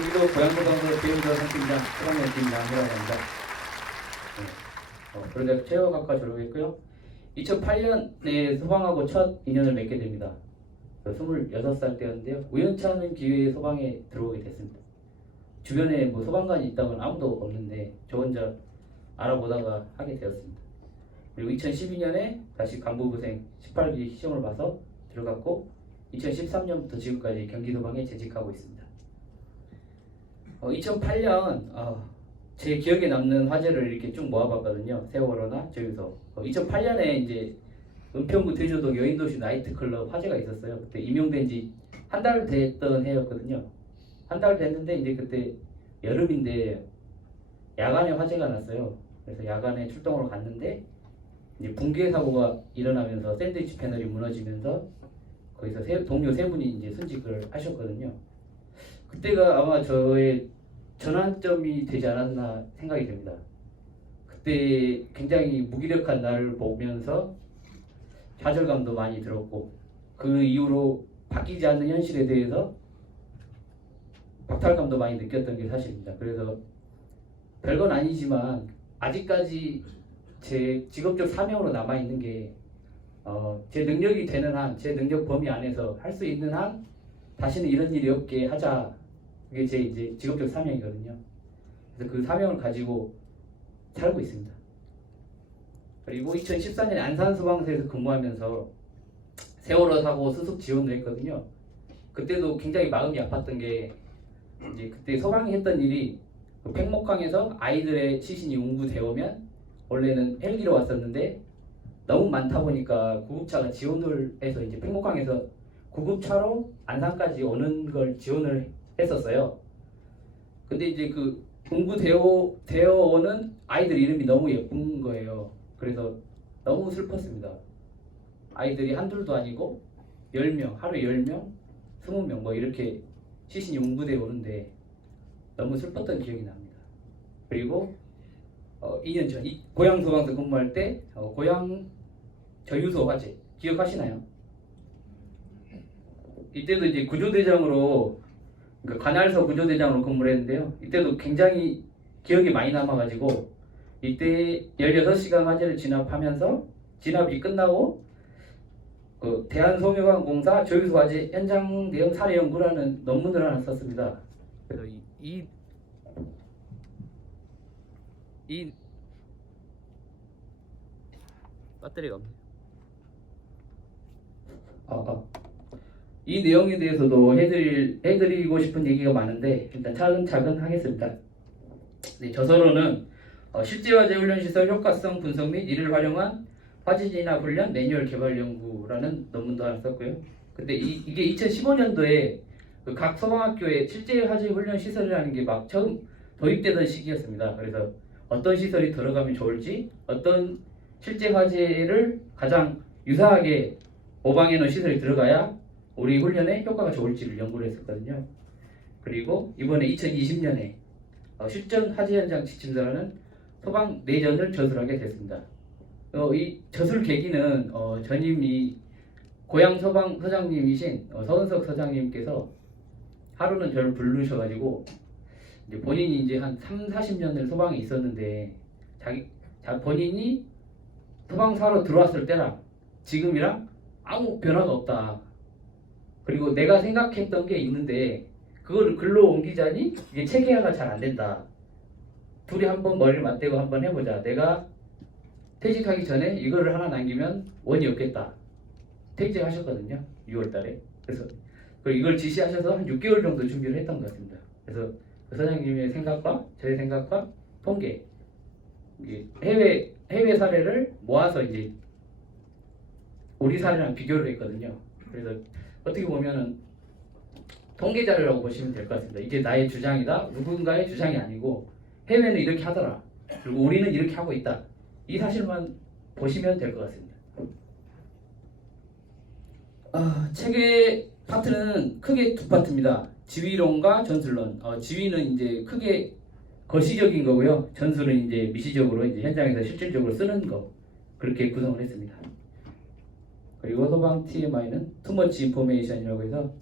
여기도 고양고등학교 배우자 선팀장 1학년 김남이라고 합니다. 그런데 체육학과 졸업했고요. 2008년에 소방하고 첫 인연을 맺게 됩니다. 26살 때였는데요. 우연치 않은 기회에 소방에 들어오게 됐습니다. 주변에 뭐 소방관이 있다고는 아무도 없는데 저 혼자 알아보다가 하게 되었습니다. 그리고 2012년에 다시 간부부생 18기 시험을 봐서 들어갔고 2013년부터 지금까지 경기도방에 재직하고 있습니다. 2008년 제 기억에 남는 화제를 이렇게 쭉 모아봤거든요. 세월호나 저유소. 2008년에 이제 은평구 대조동 여인도시 나이트클럽 화재가 있었어요. 그때 임용된 지 한 달 됐던 해였거든요. 한 달 됐는데 이제 그때 여름인데 야간에 화재가 났어요. 그래서 야간에 출동으로 갔는데 이제 붕괴 사고가 일어나면서 샌드위치 패널이 무너지면서 거기서 동료 세 분이 이제 순직을 하셨거든요. 그때가 아마 저의 전환점이 되지 않았나 생각이 됩니다. 그때 굉장히 무기력한 나를 보면서 좌절감도 많이 들었고 그 이후로 바뀌지 않는 현실에 대해서 박탈감도 많이 느꼈던 게 사실입니다. 그래서 별건 아니지만 아직까지 제 직업적 사명으로 남아있는 게 제 능력이 되는 한, 제 능력 범위 안에서 할 수 있는 한 다시는 이런 일이 없게 하자. 그게 제 이제 직업적 사명이거든요. 그래서 그 사명을 가지고 살고 있습니다. 그리고 2014년에 안산소방서에서 근무하면서 세월호 사고 수습 지원을 했거든요. 그때도 굉장히 마음이 아팠던 게 이제 그때 소방이 했던 일이 그 팽목항에서 아이들의 시신이 웅부되어 오면 원래는 헬기로 왔었는데 너무 많다 보니까 구급차가 지원을 해서 이제 팽목항에서 구급차로 안산까지 오는 걸 지원을 했었어요. 근데 이제 그 웅부되어 오는 아이들 이름이 너무 예쁜 거예요. 그래서 너무 슬펐습니다. 아이들이 한둘도 아니고 10명, 하루에 10명, 20명 뭐 이렇게 시신이 웅부되어 오는데 너무 슬펐던 기억이 납니다. 그리고 2년 전 고양 소방서 근무할 때 고양 저유소 화재 기억하시나요? 이때도 이제 구조대장으로 그러니까 관할서 구조대장으로 근무를 했는데요. 이때도 굉장히 기억이 많이 남아가지고 이때 16시간 화재를 진압하면서 진압이 끝나고 그 대한소묘관공사 저유소 화재 현장 내용 사례 연구라는 논문을 하나 썼습니다. 그래서 이 배터리가 없네. 이 내용에 대해서도 해드리고 싶은 얘기가 많은데 일단 차근차근 하겠습니다. 네, 저서로는 실제 화재 훈련 시설 효과성 분석 및 이를 활용한 화재 진압 훈련 매뉴얼 개발 연구라는 논문도 하나 썼고요. 근데 이게 2015년도에 그 각 소방학교에 실제 화재 훈련 시설이라는 게 막 처음 도입되던 시기였습니다. 그래서 어떤 시설이 들어가면 좋을지, 어떤 실제 화재를 가장 유사하게 모방해 놓은 시설이 들어가야 우리 훈련에 효과가 좋을지를 연구를 했었거든요. 그리고 이번에 2020년에 실전 화재 현장 지침서라는 소방 내전을 저술하게 됐습니다. 이 저술 계기는 전임이 고양 소방 서장님이신 서은석 서장님께서 하루는 저를 부르셔가지고 이제 본인이 이제 한 30-40년을 소방에 있었는데 본인이 소방사로 들어왔을 때랑 지금이랑 아무 변화가 없다. 그리고 내가 생각했던 게 있는데 그거를 글로 옮기자니 이게 체계화가 잘 안 된다. 둘이 한번 머리를 맞대고 한번 해보자. 내가 퇴직하기 전에 이거를 하나 남기면 원이 없겠다. 퇴직하셨거든요. 6월달에. 그래서 이걸 지시하셔서 한 6개월 정도 준비를 했던 것 같습니다. 그래서 그 사장님의 생각과 저의 생각과 통계, 해외 사례를 모아서 이제 우리 사례랑 비교를 했거든요. 그래서 어떻게 보면은 통계 자료라고 보시면 될 것 같습니다. 이게 나의 주장이다. 누군가의 주장이 아니고 해외는 이렇게 하더라. 그리고 우리는 이렇게 하고 있다. 이 사실만 보시면 될 것 같습니다. 책의 파트는 크게 두 파트입니다. 지휘론과 전술론. 지휘는 이제 크게 거시적인 거고요. 전술은 이제 미시적으로 이제 현장에서 실질적으로 쓰는 거 그렇게 구성을 했습니다. 그리고 소방 TMI는 Too Much Information이라고 해서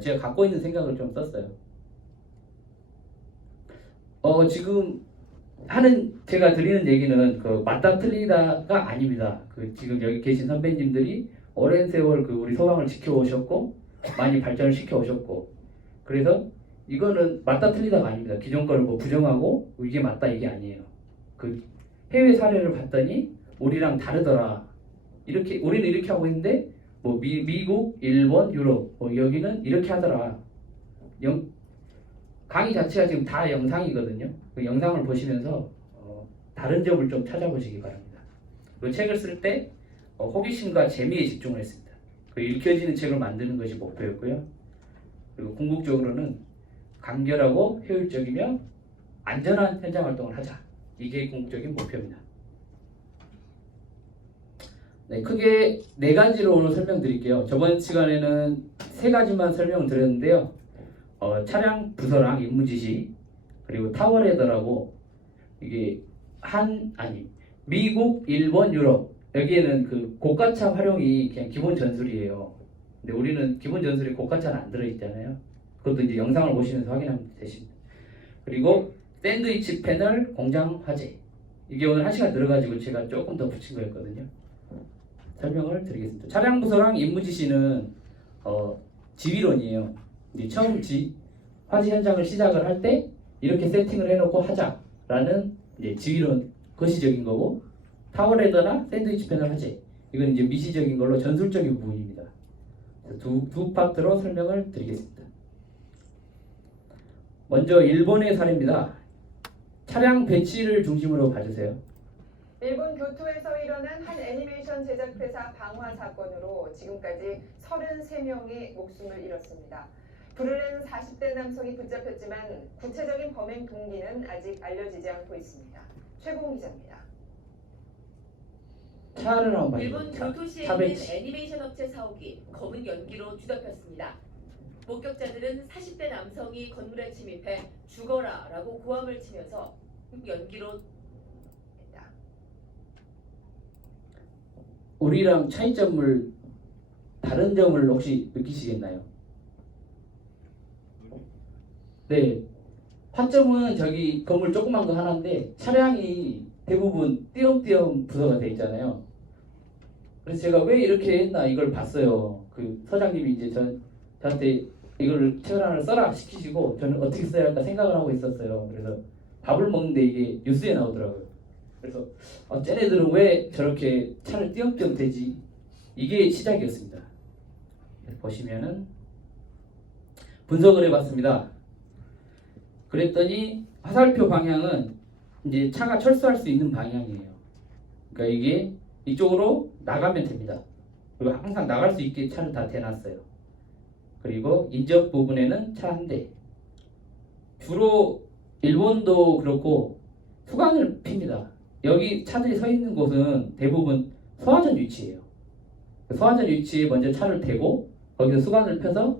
제가 갖고 있는 생각을 좀 썼어요. 지금 제가 드리는 얘기는 그 맞다 틀리다가 아닙니다. 그 지금 여기 계신 선배님들이 오랜 세월 그 우리 소방을 지켜오셨고 많이 발전을 시켜오셨고 그래서 이거는 맞다 틀리다가 아닙니다. 기존 거를 뭐 부정하고 이게 맞다 이게 아니에요. 그 해외 사례를 봤더니 우리랑 다르더라. 이렇게 우리는 이렇게 하고 있는데 뭐 미국, 일본, 유럽 여기는 이렇게 하더라. 강의 자체가 지금 다 영상이거든요. 그 영상을 보시면서 다른 점을 좀 찾아보시기 바랍니다. 그 책을 쓸 때 호기심과 재미에 집중을 했습니다. 그 읽혀지는 책을 만드는 것이 목표였고요. 그리고 궁극적으로는 간결하고 효율적이며 안전한 현장 활동을 하자. 이게 궁극적인 목표입니다. 네, 크게 4가지로 오늘 설명드릴게요. 저번 시간에는 3가지만 설명을 드렸는데요. 차량 부서랑 임무 지시 그리고 타워레더라고 이게 미국, 일본, 유럽 여기에는 그 고가차 활용이 그냥 기본 전술이에요. 근데 우리는 기본 전술에 고가차는 안 들어있잖아요. 그것도 이제 영상을 보시면서 확인하면 되십니다. 그리고 샌드위치 패널 공장 화재 이게 오늘 1시간 들어가지고 제가 조금 더 붙인 거였거든요. 설명을 드리겠습니다. 차량 부서랑 임무 지시는 지휘론이에요. 이제 처음 화재 현장을 시작을 할 때 이렇게 세팅을 해놓고 하자라는 이제 지휘론 거시적인 거고 타워레더나 샌드위치 패널 화재 이건 이제 미시적인 걸로 전술적인 부분입니다. 두 파트로 설명을 드리겠습니다. 먼저 일본의 사례입니다. 차량 배치를 중심으로 봐주세요. 일본 교토에서 일어난 한 애니메이션 제작회사 방화 사건으로 지금까지 33명이 목숨을 잃었습니다. 불을 낸 40대 남성이 붙잡혔지만 구체적인 범행 동기는 아직 알려지지 않고 있습니다. 최고은 기자입니다. 차를 한번 봐요. 일본 교토시에 있는 애니메이션 업체 사옥이 검은 연기로 뒤덮였습니다. 목격자들은 40대 남성이 건물에 침입해 죽어라 라고 고함을 치면서 연기로 우리랑 차이점을 다른 점을 혹시 느끼시겠나요? 네, 화점은 저기 건물 조그만 거 하나인데 차량이 대부분 띄엄띄엄 부서가 돼 있잖아요. 그래서 제가 왜 이렇게 했나 이걸 봤어요. 그 서장님이 이제 저한테 이걸 책을 하나 써라 시키시고 저는 어떻게 써야 할까 생각을 하고 있었어요. 그래서 밥을 먹는데 이게 뉴스에 나오더라고요. 그래서 쟤네들은 왜 저렇게 차를 띄엄띄엄 대지? 이게 시작이었습니다. 보시면은 분석을 해봤습니다. 그랬더니 화살표 방향은 이제 차가 철수할 수 있는 방향이에요. 그러니까 이게 이쪽으로 나가면 됩니다. 그리고 항상 나갈 수 있게 차를 다 대놨어요. 그리고 인접 부분에는 차 한 대. 주로 일본도 그렇고 수간을 핍니다. 여기 차들이 서 있는 곳은 대부분 소화전 위치예요. 소화전 위치에 먼저 차를 대고 거기서 수간을 펴서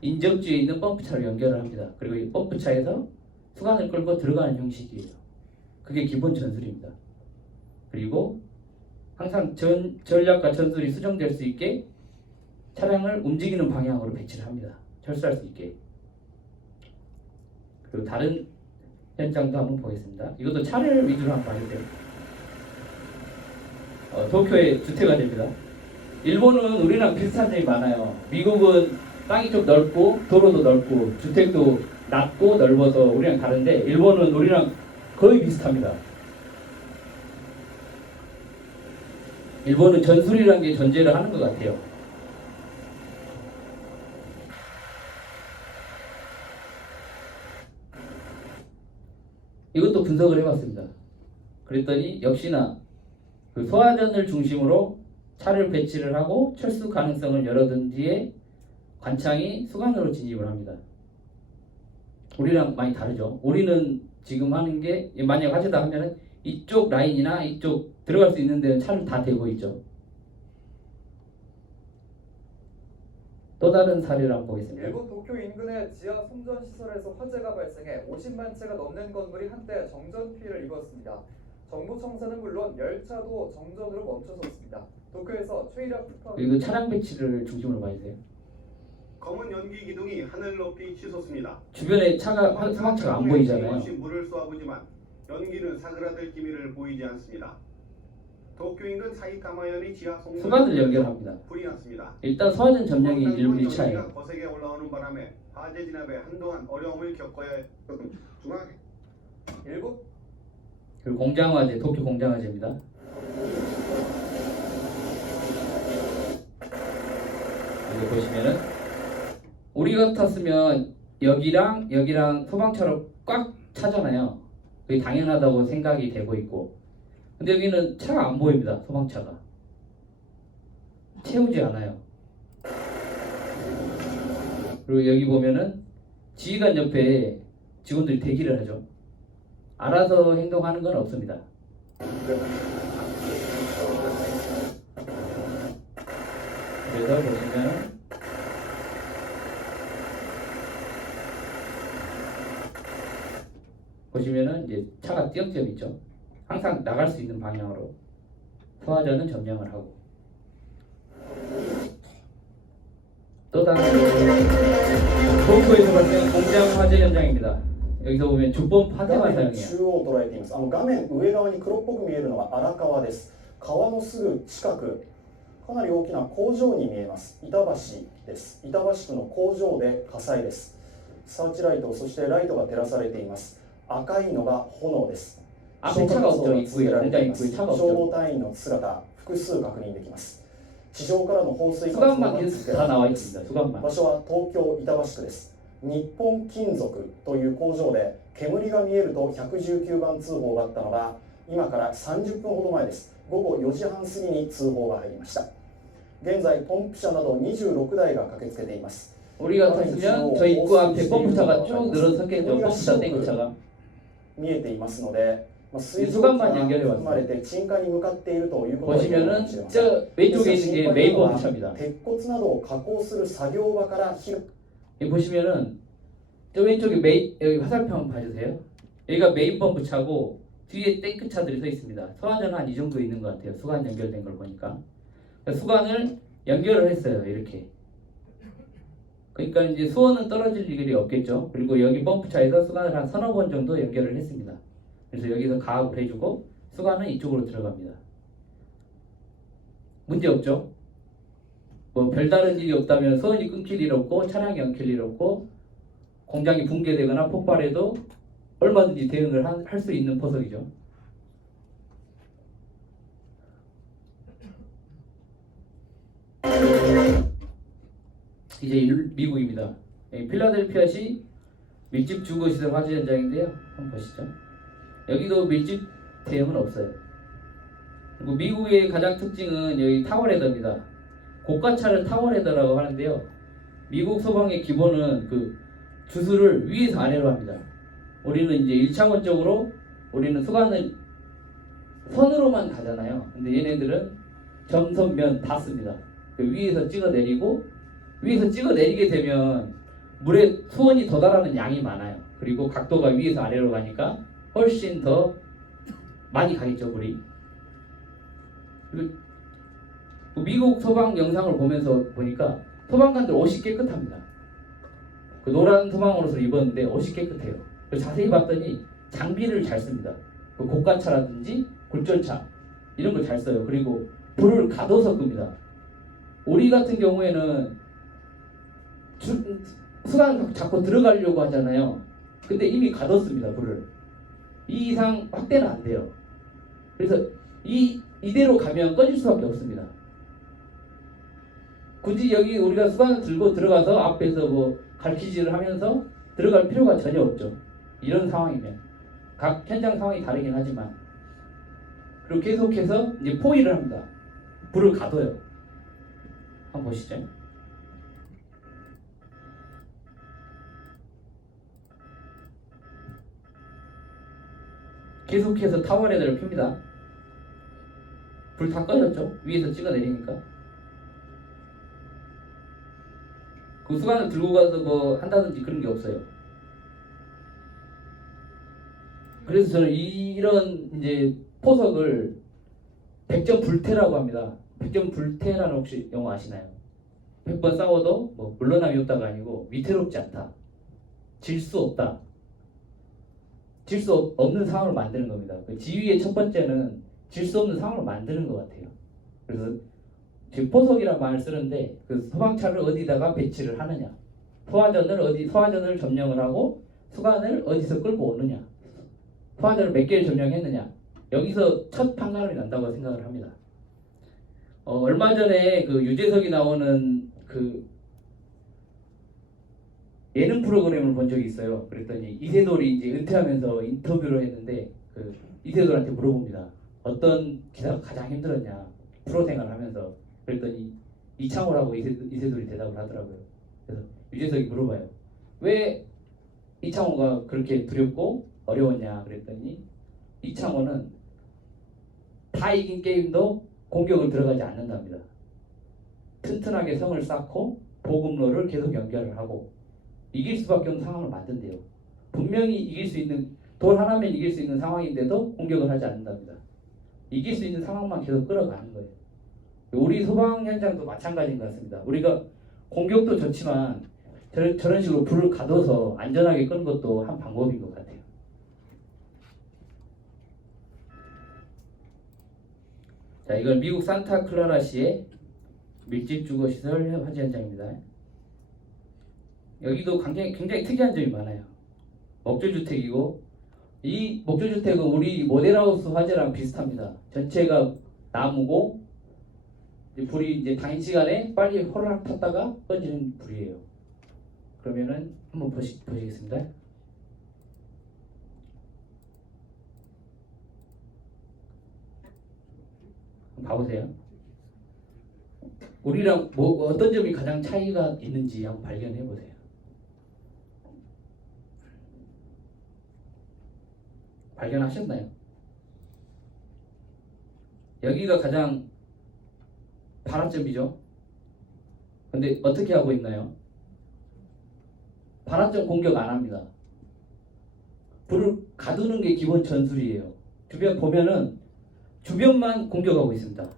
인접지에 있는 펌프차로 연결을 합니다. 그리고 이 펌프차에서 수간을 끌고 들어가는 형식이에요. 그게 기본 전술입니다. 그리고 항상 전략과 전술이 수정될 수 있게 차량을 움직이는 방향으로 배치를 합니다. 철수할 수 있게. 그리고 다른 현장도 한번 보겠습니다. 이것도 차를 위주로 한번 봐주세요. 도쿄의 주택가입니다. 일본은 우리랑 비슷한 점이 많아요. 미국은 땅이 좀 넓고 도로도 넓고 주택도 낮고 넓어서 우리랑 다른데 일본은 우리랑 거의 비슷합니다. 일본은 전술이라는 게 존재를 하는 것 같아요. 이것도 분석을 해봤습니다. 그랬더니 역시나 그 소화전을 중심으로 차를 배치를 하고 철수 가능성을 열어둔 뒤에 관창이 수강으로 진입을 합니다. 우리랑 많이 다르죠. 우리는 지금 하는 게 만약 화재다 하면은 이쪽 라인이나 이쪽 들어갈 수 있는 데는 차를 다 대고 있죠. 또 다른 사례를 한번 보겠습니다. 일본 도쿄 인근의 지하 송전 시설에서 화재가 발생해 50만 채가 넘는 건물이 한때 정전 피해를 입었습니다. 정부 청사는 물론 열차도 정전으로 멈춰섰습니다. 도쿄에서 최일학 특파 그리고 차량 배치를 중심으로 봐주세요. 검은 연기 기둥이 하늘 높이 치솟습니다. 주변에 차가 소방차가 안 보이잖아요. 없이 물을 쏘아보지만 연기는 사그라들 기미를 보이지 않습니다. 도쿄 인근 사이타마현의 지하 송전 수관을 연결합니다. 불이 났습니다. 일단 소화전 점령이 연기가 1차예요. 거세게 올라오는 바람에 화재 진압에 한동안 어려움을 겪어야 했던 중앙 일곱 그리고 공장화재, 도쿄 공장화재입니다. 여기 보시면은 우리 같았으면 여기랑 소방차로 꽉 차잖아요. 그게 당연하다고 생각이 되고 있고, 근데 여기는 차가 안 보입니다. 소방차가 채우지 않아요. 그리고 여기 보면은 지휘관 옆에 직원들이 대기를 하죠. 알아서 행동하는 건 없습니다. 그래서 보시면 이제 차가 띄엄띄엄 있죠. 항상 나갈 수 있는 방향으로 소화전은 점령을 하고, 또 다른 도쿄에서 발생한 공장 화재 현장입니다. 여기서 보면 주범 画 화재만 面 사용해요. 中央を捉えています。画面上側に黒っぽく見えるのは荒川です。川のすぐ近く、かなり大きな工場に見えます。板橋です。板橋区の工場で火災です。サーチライト、そしてライトが照らされています。赤いのが炎です。 앞에 차가 없죠. 입구에 공장 입구에 차가 消 없죠. 防隊員の姿、複数確認できます。地上からの放水活動 수관만 が続 계속 け 다 られて 나와 います。 있습니다. 수관만. 場所は東京板橋区です。日本金属という工場で煙が見えると119番通報があったのが今から30分ほど前です。午後4時半過ぎに通報が入りました。現在ポンプ車など26台が駆けつけています。 우리 같았으면 저 입구 앞에 펌프차가 쭉 늘어섰겠죠. 펌프차 탱크차가. 見えていますので、水蒸気 수관만 が 연결해 含まれ 왔어요. て鎮火に向かっているということが言えるか 보시면은 もしれません。 저 왼쪽에 있는 게 메인 펌프차입니다. 鉄骨などを加工する作業場から火が 여기 보시면은 저 왼쪽에 메인, 여기 화살표 한번 봐주세요. 여기가 메인 펌프차고 뒤에 탱크차들이 서 있습니다. 소화전은 한 이 정도 있는 것 같아요. 수관 연결된 걸 보니까. 그러니까 수관을 연결을 했어요. 이렇게. 그러니까 이제 수원은 떨어질 일이 없겠죠. 그리고 여기 펌프차에서 수관을 한 서너 번 정도 연결을 했습니다. 그래서 여기서 가압을 해주고 수관은 이쪽으로 들어갑니다. 문제 없죠? 뭐 별다른 일이 없다면 수원이 끊길 일 없고 차량이 엉킬 일 없고 공장이 붕괴되거나 폭발해도 얼마든지 대응을 할 수 있는 포석이죠. 이제 미국입니다. 필라델피아시 밀집 주거시설 화재 현장인데요. 한번 보시죠. 여기도 밀집 대응은 없어요. 그리고 미국의 가장 특징은 여기 타워레더입니다. 고가차를 타워레더라고 하는데요. 미국 소방의 기본은 그 주수를 위에서 아래로 합니다. 우리는 이제 1차원적으로 우리는 수관을 선으로만 가잖아요. 근데 얘네들은 점선면 다 씁니다. 그 위에서 찍어 내리고 위에서 찍어 내리게 되면 물에 수온이 도달하는 양이 많아요. 그리고 각도가 위에서 아래로 가니까 훨씬 더 많이 가겠죠, 물이. 그리고 미국 소방 영상을 보면서 보니까 소방관들 옷이 깨끗합니다. 그 노란 소방 옷을 입었는데 옷이 깨끗해요. 그래서 자세히 봤더니 장비를 잘 씁니다. 그 고가차라든지 굴절차 이런 걸 잘 써요. 그리고 불을 가둬서 끕니다. 우리 같은 경우에는 수관 자꾸 들어가려고 하잖아요. 근데 이미 가뒀습니다. 불을. 이 이상 확대는 안 돼요. 그래서 이대로 가면 꺼질 수밖에 없습니다. 굳이 여기 우리가 수관을 들고 들어가서 앞에서 뭐 갈퀴질을 하면서 들어갈 필요가 전혀 없죠. 이런 상황이면 각 현장 상황이 다르긴 하지만. 그리고 계속해서 이제 포위를 합니다. 불을 가둬요. 한번 보시죠. 계속해서 타워레더를 핍니다. 불 다 꺼졌죠? 위에서 찍어 내리니까. 그 수관을 들고 가서 뭐 한다든지 그런 게 없어요. 그래서 저는 이런 이제 포석을 백전 불태라고 합니다. 백전 불태라는 혹시 영어 아시나요? 100번 싸워도 뭐 물러남이 없다가 아니고 위태롭지 않다. 질 수 없다. 질 수 없는 상황을 만드는 겁니다. 그 지휘의 첫 번째는 질 수 없는 상황을 만드는 것 같아요. 그래서 지금 포석이라는 말을 쓰는데 그 소방차를 어디다가 배치를 하느냐, 소화전을 점령을 하고 수관을 어디서 끌고 오느냐, 소화전을 몇 개를 점령했느냐, 여기서 첫 판가름이 난다고 생각을 합니다. 얼마 전에 그 유재석이 나오는 그 예능 프로그램을 본 적이 있어요. 그랬더니 이세돌이 이제 은퇴하면서 인터뷰를 했는데 그 이세돌한테 물어봅니다. 어떤 기사가 가장 힘들었냐, 프로 생활을 하면서. 그랬더니 이창호라고 이세돌이 대답을 하더라고요. 그래서 유재석이 물어봐요. 왜 이창호가 그렇게 두렵고 어려웠냐 그랬더니 이창호는 다 이긴 게임도 공격을 들어가지 않는답니다. 튼튼하게 성을 쌓고 보급로를 계속 연결을 하고 이길 수밖에 없는 상황을 만든대요. 분명히 이길 수 있는, 돌 하나면 이길 수 있는 상황인데도 공격을 하지 않는답니다. 이길 수 있는 상황만 계속 끌어가는 거예요. 우리 소방 현장도 마찬가지인 것 같습니다. 우리가 공격도 좋지만 저런 식으로 불을 가둬서 안전하게 끄는 것도 한 방법인 것 같아요. 자, 이건 미국 산타클라라시의 밀집 주거시설 화재 현장입니다. 여기도 굉장히 특이한 점이 많아요. 목조주택이고, 이 목조주택은 우리 모델하우스 화재랑 비슷합니다. 전체가 나무고 불이 이제 당일 시간에 빨리 호로락 탔다가 꺼지는 불이에요. 그러면은 한번 보시겠습니다. 한번 봐보세요. 우리랑 뭐 어떤 점이 가장 차이가 있는지 한번 발견해 보세요. 발견하셨나요? 여기가 가장 발화점이죠. 근데 어떻게 하고 있나요? 발화점 공격 안 합니다. 불을 가두는 게 기본 전술이에요. 주변 보면은 주변만 공격하고 있습니다.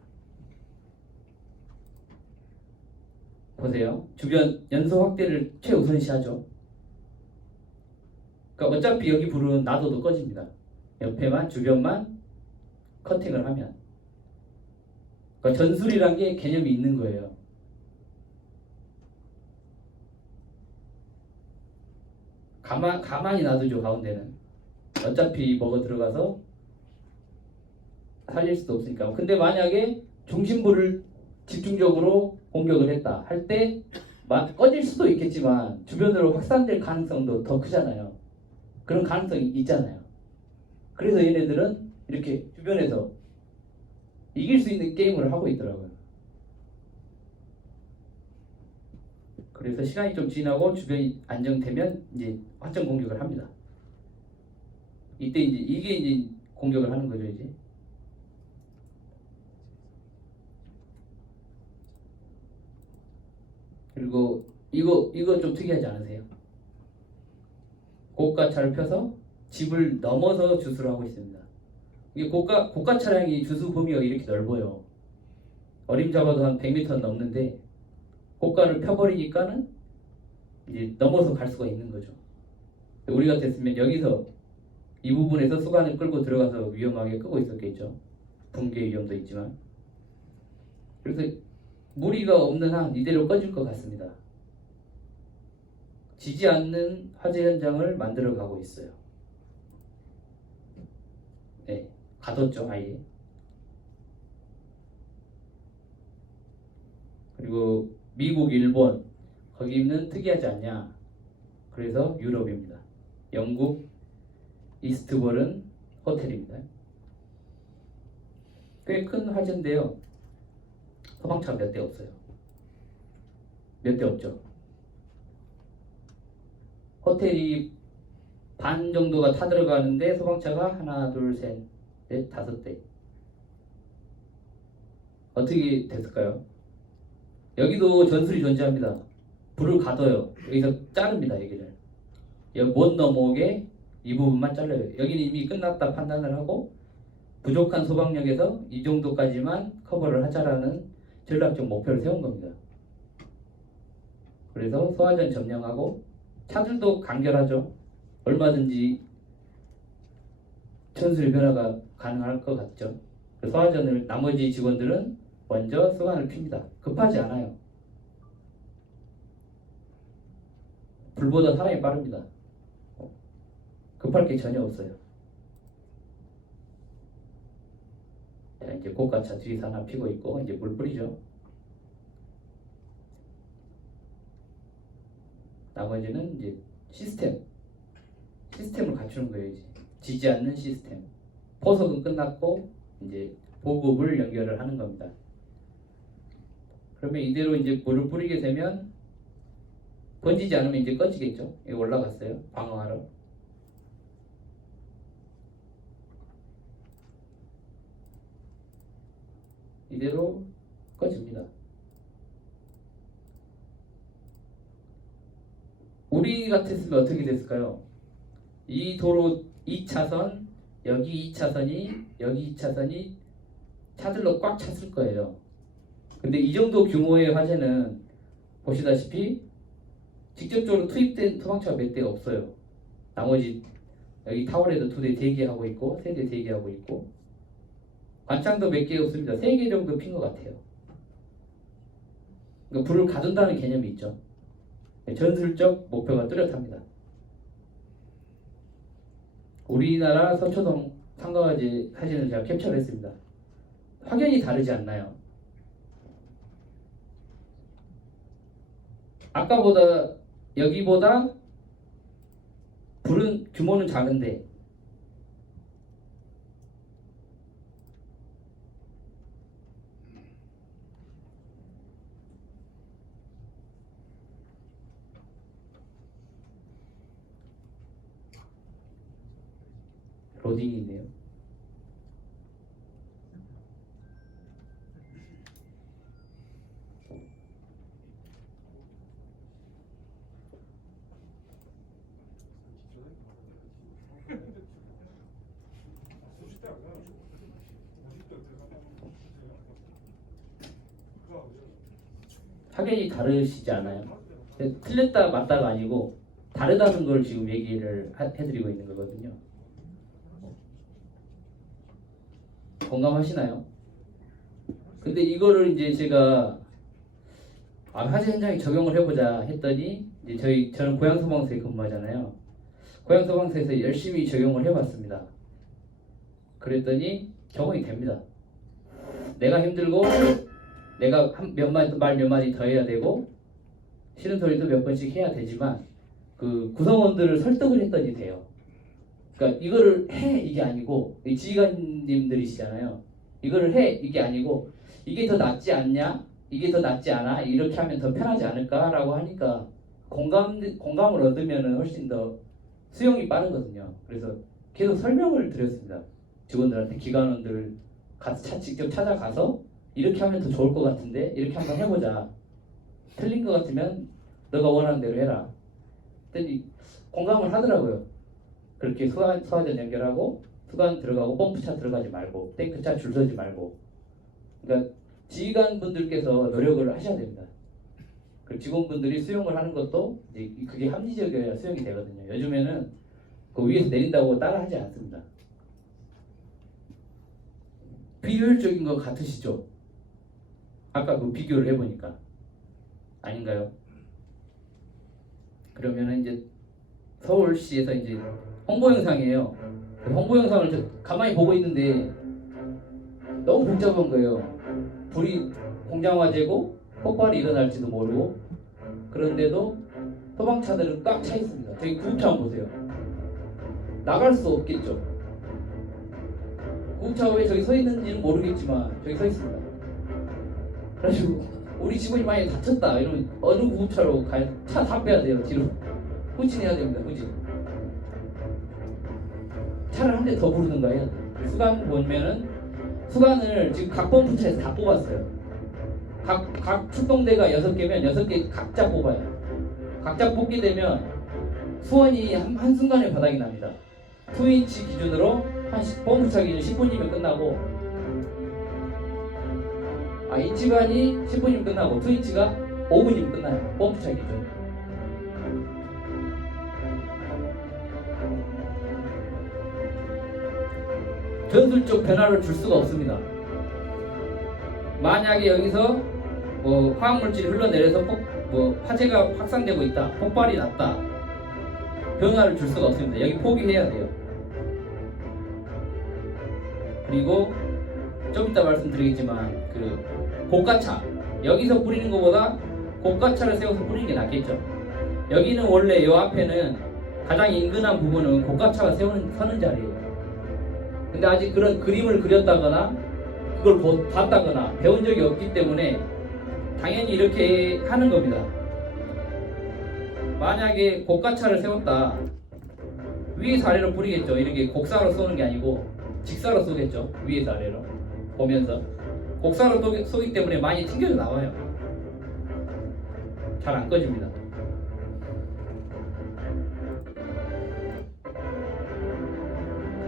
보세요. 주변 연소 확대를 최우선시하죠. 그러니까 어차피 여기 불은 놔둬도 꺼집니다. 옆에만 주변만 커팅을 하면. 그러니까 전술이란 게 개념이 있는 거예요. 가만히 놔두죠. 가운데는 어차피 먹어 들어가서 살릴 수도 없으니까. 근데 만약에 중심부를 집중적으로 공격을 했다 할 때 꺼질 수도 있겠지만 주변으로 확산될 가능성도 더 크잖아요. 그런 가능성이 있잖아요. 그래서 얘네들은 이렇게 주변에서 이길 수 있는 게임을 하고 있더라고요. 그래서 시간이 좀 지나고 주변이 안정되면 이제 확정 공격을 합니다. 이때 이게 이제 공격을 하는 거죠, 이제. 그리고 이거 좀 특이하지 않으세요? 고가차를 펴서 집을 넘어서 주수를 하고 있습니다. 이게 고가 차량이 주수 범위가 이렇게 넓어요. 어림잡아도 한 100m 넘는데 고가를 펴버리니까는 이제 넘어서 갈 수가 있는 거죠. 우리 같았으면 여기서 이 부분에서 수관을 끌고 들어가서 위험하게 끄고 있었겠죠. 붕괴 위험도 있지만. 그래서 무리가 없는 한 이대로 꺼질 것 같습니다. 지지 않는 화재 현장을 만들어 가고 있어요. 네, 가뒀죠, 아예. 그리고 미국, 일본 거기는 특이하지 않냐. 그래서 유럽입니다. 영국 이스트버른 호텔입니다. 꽤 큰 화재인데요. 소방차 몇 대 없어요. 몇 대 없죠. 호텔이 반 정도가 타들어가는데 소방차가 하나, 둘, 셋, 넷, 5대. 어떻게 됐을까요? 여기도 전술이 존재합니다. 불을 가둬요. 여기서 자릅니다. 여기를. 여기 못 넘어오게 이 부분만 잘라요. 여기는 이미 끝났다 판단을 하고 부족한 소방력에서 이 정도까지만 커버를 하자라는 전략적 목표를 세운 겁니다. 그래서 소화전 점령하고 차들도 간결하죠. 얼마든지 전술 변화가 가능할 것 같죠. 그 소화전을 나머지 직원들은 먼저 수관을 핍니다. 급하지 않아요. 불보다 사람이 빠릅니다. 급할 게 전혀 없어요. 자, 이제 고가차 뒤에서 하나 피고 있고 이제 물 뿌리죠. 나머지는 이제 시스템을 갖추는 거예요. 이제 지지 않는 시스템. 포석은 끝났고 이제 보급을 연결을 하는 겁니다. 그러면 이대로 이제 물을 뿌리게 되면 번지지 않으면 이제 꺼지겠죠. 여기 올라갔어요. 방어하러. 이대로 꺼집니다. 우리 같았으면 어떻게 됐을까요? 이 도로 2차선, 여기 2차선이, 여기 2차선이 차들로 꽉 찼을 거예요. 근데 이 정도 규모의 화재는 보시다시피 직접적으로 투입된 소방차가 몇 대가 없어요. 나머지 여기 타월에도 2대 대기하고 있고 3대 대기하고 있고 관창도 몇 개 없습니다. 3개 정도 핀 것 같아요. 그러니까 불을 가둔다는 개념이 있죠. 전술적 목표가 뚜렷합니다. 우리나라 서초동 상가화재 사진을 제가 캡처를 했습니다. 확연히 다르지 않나요? 아까보다 여기보다 불은 규모는 작은데 로딩이네요. 확연히 다르시지 않아요? 틀렸다 맞다가 아니고 다르다는 걸 지금 얘기를 해드리고 있는 거거든요. 공감하시나요? 근데 이거를 이제 제가 화재 현장에 적용을 해보자 했더니 이제 저는 고양소방서에 근무하잖아요. 고양소방서에서 열심히 적용을 해봤습니다. 그랬더니 적응이 됩니다. 내가 힘들고 내가 말 몇 마디 더 해야 되고 싫은 소리도 몇 번씩 해야 되지만 그 구성원들을 설득을 했더니 돼요. 그러니까 이거를 해 이게 아니고 이 지휘관님들이시잖아요. 이거를 해 이게 아니고 이게 더 낫지 않냐? 이게 더 낫지 않아? 이렇게 하면 더 편하지 않을까라고 하니까 공감을 얻으면 훨씬 더 수용이 빠르거든요. 그래서 계속 설명을 드렸습니다. 직원들한테 기관원들 직접 찾아가서 이렇게 하면 더 좋을 것 같은데 이렇게 한번 해보자. 틀린 것 같으면 너가 원하는 대로 해라. 그랬더니 공감을 하더라고요. 그렇게 소화전 연결하고 수관 들어가고 펌프차 들어가지 말고 탱크차 줄 서지 말고. 그러니까 지휘관분들께서 노력을 하셔야 됩니다. 그 직원분들이 수용을 하는 것도 이제 그게 합리적이어야 수용이 되거든요. 요즘에는 그 위에서 내린다고 따라하지 않습니다. 비효율적인 것 같으시죠? 아까 그 비교를 해보니까 아닌가요? 그러면은 이제 서울시에서 이제 홍보 영상이에요. 그 홍보 영상을 가만히 보고 있는데 너무 복잡한 거예요. 불이 공장 화재고 폭발이 일어날지도 모르고 그런데도 소방차들은 꽉 차 있습니다. 저기 구급차 한번 보세요. 나갈 수 없겠죠. 구급차가 왜 저기 서 있는지는 모르겠지만 저기 서 있습니다. 그래가지고 우리 직원이 많이 다쳤다 이러면 어느 구급차로 가야 차 다 빼야 돼요. 뒤로 후진해야 됩니다. 후진. 차를 한 대 더 부르든가 해야 돼요. 수관 보면은 수관을 지금 각 펌프차에서 다 뽑았어요. 각 출동대가 6개면 6개 각자 뽑아요. 각자 뽑게 되면 수원이 한순간에 바닥이 납니다. 2인치 기준으로 펌프차 기준 10분이면 끝나고 인치반이 10분이면 끝나고 2인치가 5분이면 끝나요. 펌프 차기 전. 전술적 변화를 줄 수가 없습니다. 만약에 여기서 뭐 화학물질이 흘러내려서 화재가 확산되고 있다, 폭발이 났다, 변화를 줄 수가 없습니다. 여기 포기해야 돼요. 그리고 좀 이따 말씀드리겠지만 그 고가차, 여기서 뿌리는 것보다 고가차를 세워서 뿌리는 게 낫겠죠. 여기는 원래 요 앞에는 가장 인근한 부분은 고가차가 서는 자리예요. 근데 아직 그런 그림을 그렸다거나 그걸 봤다거나 배운 적이 없기 때문에 당연히 이렇게 하는 겁니다. 만약에 고가차를 세웠다, 위에서 아래로 뿌리겠죠. 이렇게 곡사로 쏘는 게 아니고 직사로 쏘겠죠. 위에서 아래로 보면서 곡사로 쏘기 때문에 많이 튕겨져 나와요. 잘 안 꺼집니다.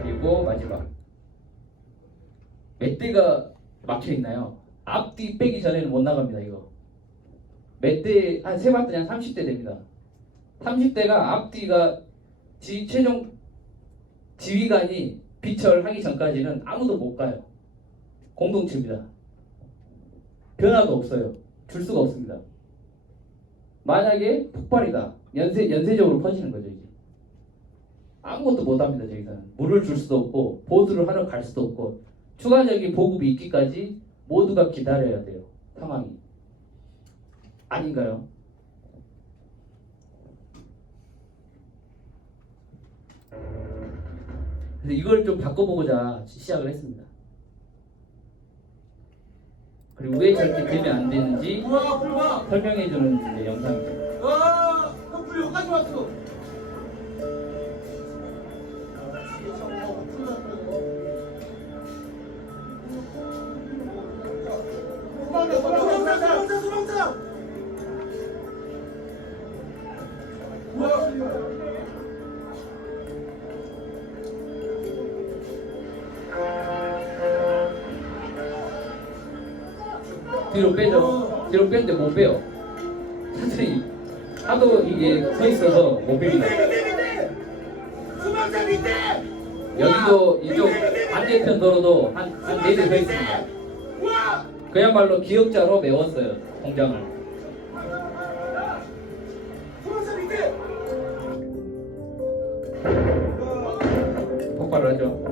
그리고 마지막, 몇 대가 막혀 있나요? 앞뒤 빼기 전에는 못 나갑니다. 이거 몇 대, 한 세봤더니 한 30대 됩니다. 30대가 앞뒤가 최종 지휘관이 비철하기 전까지는 아무도 못 가요. 공동체입니다. 변화도 없어요. 줄 수가 없습니다. 만약에 폭발이다, 연쇄적으로 퍼지는 거죠. 이제 아무것도 못합니다. 저기서는 물을 줄 수도 없고 보드를 하러 갈 수도 없고 추가적인 보급이 있기까지 모두가 기다려야 돼요. 상황이 아닌가요? 그래서 이걸 좀 바꿔보고자 시작을 했습니다. 그리고 왜 저렇게 되면 안 되는지 설명해주는 이제 영상입니다. 뒤로 빼죠. 뒤로 빼는데 못 빼요. 사실이 하도 이게 서 있어서 못 뺍니다. 여기도 이쪽 반대편 도로도 한 4대 서 있습니다. 그야말로 기역자로 메웠어요, 공장을. 폭발을 하죠.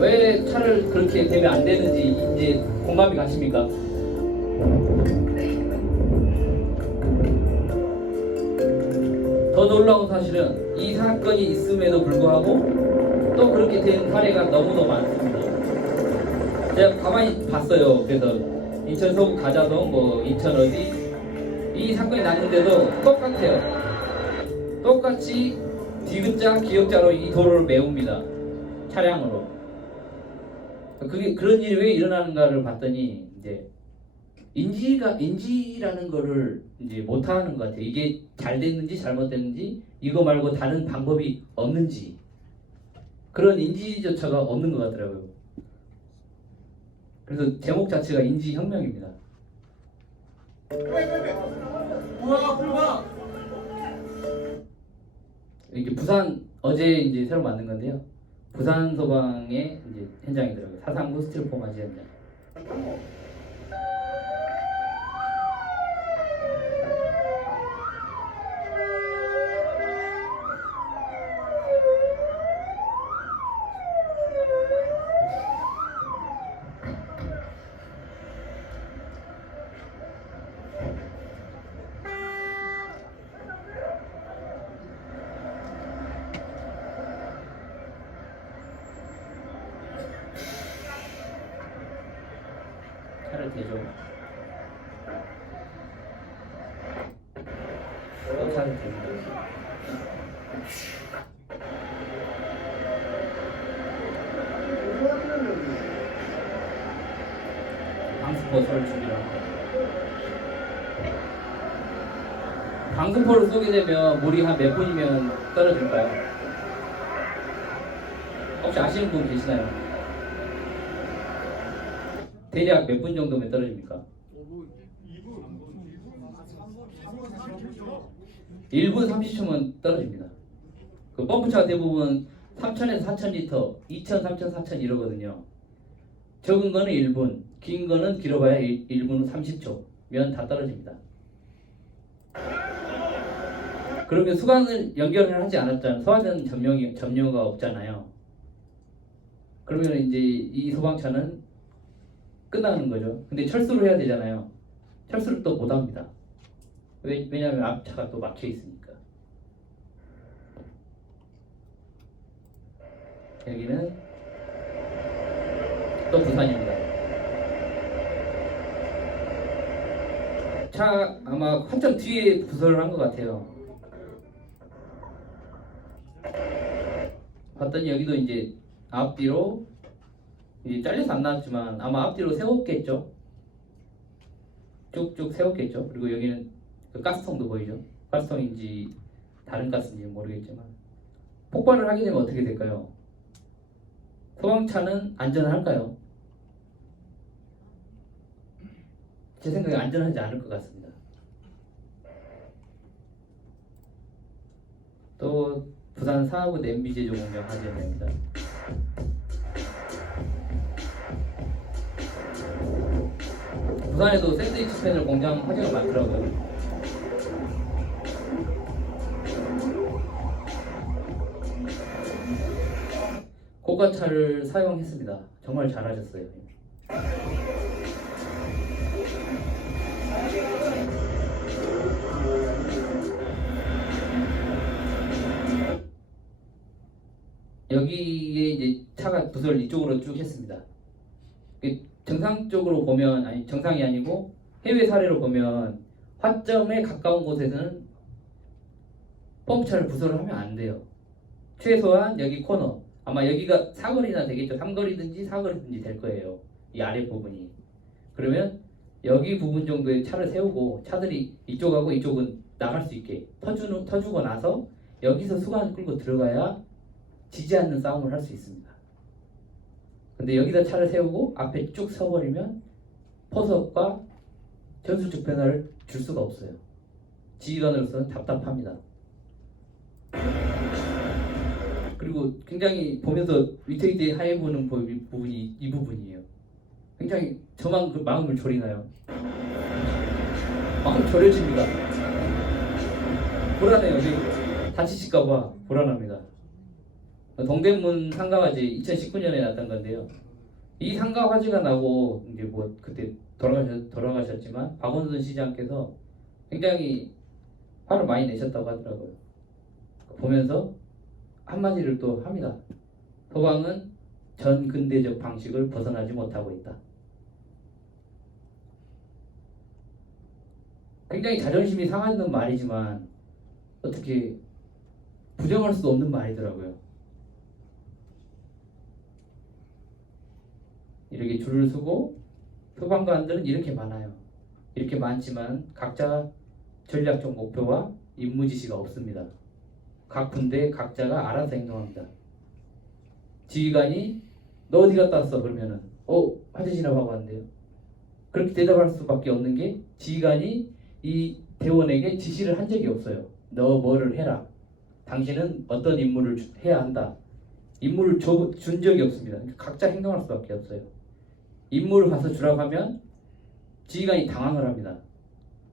왜 차를 그렇게 되면 안 되는지 이제 공감이 가십니까? 더 놀라운 사실은 이 사건이 있음에도 불구하고 또 그렇게 된 사례가 너무도 많습니다. 제가 가만히 봤어요. 그래서 인천 서구 가자동, 뭐 인천 어디, 이 사건이 났는데도 똑같아요. 똑같이 디귿자, 기역자로 이 도로를 메웁니다. 차량으로. 그게 그런 일이 왜 일어나는가를 봤더니 이제 인지라는 거를 이제 못하는 것 같아요. 이게 잘 됐는지 잘못됐는지, 이거 말고 다른 방법이 없는지, 그런 인지조차가 없는 것 같더라고요. 그래서 제목 자체가 인지혁명입니다. 이게 부산, 어제 이제 새로 만든 건데요. 부산 소방의 이제 현장이더라고요. 사상구 스티로폼 화재 현장. 차를 대죠. 또 차를 대니다. 방수버섯을 죽이라고. 방금포를 쏘게 되면 물이 한 몇 분이면 떨어질까요? 혹시 아시는 분 계시나요? 대략 몇 분 정도면 떨어집니까? 1분 30초면 떨어집니다. 그 펌프차가 대부분 3,000에서 4,000리터, 2,000, 3,000, 4,000 이러거든요. 적은 거는 1분, 긴 거는 길어봐야 1분 30초면 다 떨어집니다. 그러면 수관을 연결을 하지 않았잖아요. 소화전 점유가 없잖아요. 그러면 이제 이 소방차는 끝나는 거죠. 근데 철수를 해야 되잖아요. 철수를 또 못 합니다. 왜냐하면 앞차가 또 막혀 있으니까. 여기는 또 부산입니다. 차 아마 한참 뒤에 부설을 한 것 같아요. 봤더니 여기도 이제 앞뒤로 이제 잘려서 안 나왔지만 아마 앞뒤로 세웠겠죠. 쭉쭉 세웠겠죠. 그리고 여기는 그 가스통도 보이죠. 가스통인지 다른 가스인지 모르겠지만 폭발을 하게 되면 어떻게 될까요? 소방차는 안전할까요? 제 생각에 안전하지 않을 것 같습니다. 또 부산 사하구 냄비 제조 공장 화재입니다. 부산에도 샌드위치 패널 공장 화재가 많더라고요. 고가차를 사용했습니다. 정말 잘하셨어요. 여기에 이제 차가 부설 이쪽으로 쭉 했습니다. 정상적으로 보면, 아니 정상이 아니고 해외 사례로 보면 화점에 가까운 곳에서는 펌프차를 부설을 하면 안 돼요. 최소한 여기 코너, 아마 여기가 사거리나 되겠죠. 3거리든지 4거리든지 될 거예요. 이 아래 부분이. 그러면 여기 부분 정도의 차를 세우고 차들이 이쪽하고 이쪽은 나갈 수 있게 터주고 나서 여기서 수관을 끌고 들어가야 지지 않는 싸움을 할 수 있습니다. 근데 여기다 차를 세우고 앞에 쭉 서버리면 포석과 전술적 변화를 줄 수가 없어요. 지휘관으로서는 답답합니다. 그리고 굉장히 보면서 위태위태 하얘 보는 부분이 이 부분이에요. 굉장히 저만 그 마음을 졸이나요? 마음 졸여집니다. 불안해요. 다치실까봐 불안합니다. 동대문 상가 화재 2019년에 났던 건데요. 이 상가 화재가 나고 이제 뭐 그때 돌아가셨지만 박원순 시장께서 굉장히 화를 많이 내셨다고 하더라고요. 보면서 한마디를 또 합니다. 소방은 전 근대적 방식을 벗어나지 못하고 있다. 굉장히 자존심이 상하는 말이지만 어떻게 부정할 수도 없는 말이더라고요. 이렇게 줄을 서고 소방관들은 이렇게 많아요. 이렇게 많지만 각자 전략적 목표와 임무 지시가 없습니다. 각 군데 각자가 알아서 행동합니다. 지휘관이 너 어디 갔다 왔어? 그러면은 화재 진압하고 왔는데요. 그렇게 대답할 수밖에 없는 게 지휘관이 이 대원에게 지시를 한 적이 없어요. 너 뭐를 해라. 당신은 어떤 임무를 해야 한다. 임무를 준 적이 없습니다. 각자 행동할 수밖에 없어요. 임무를 가서 주라고 하면 지휘관이 당황을 합니다.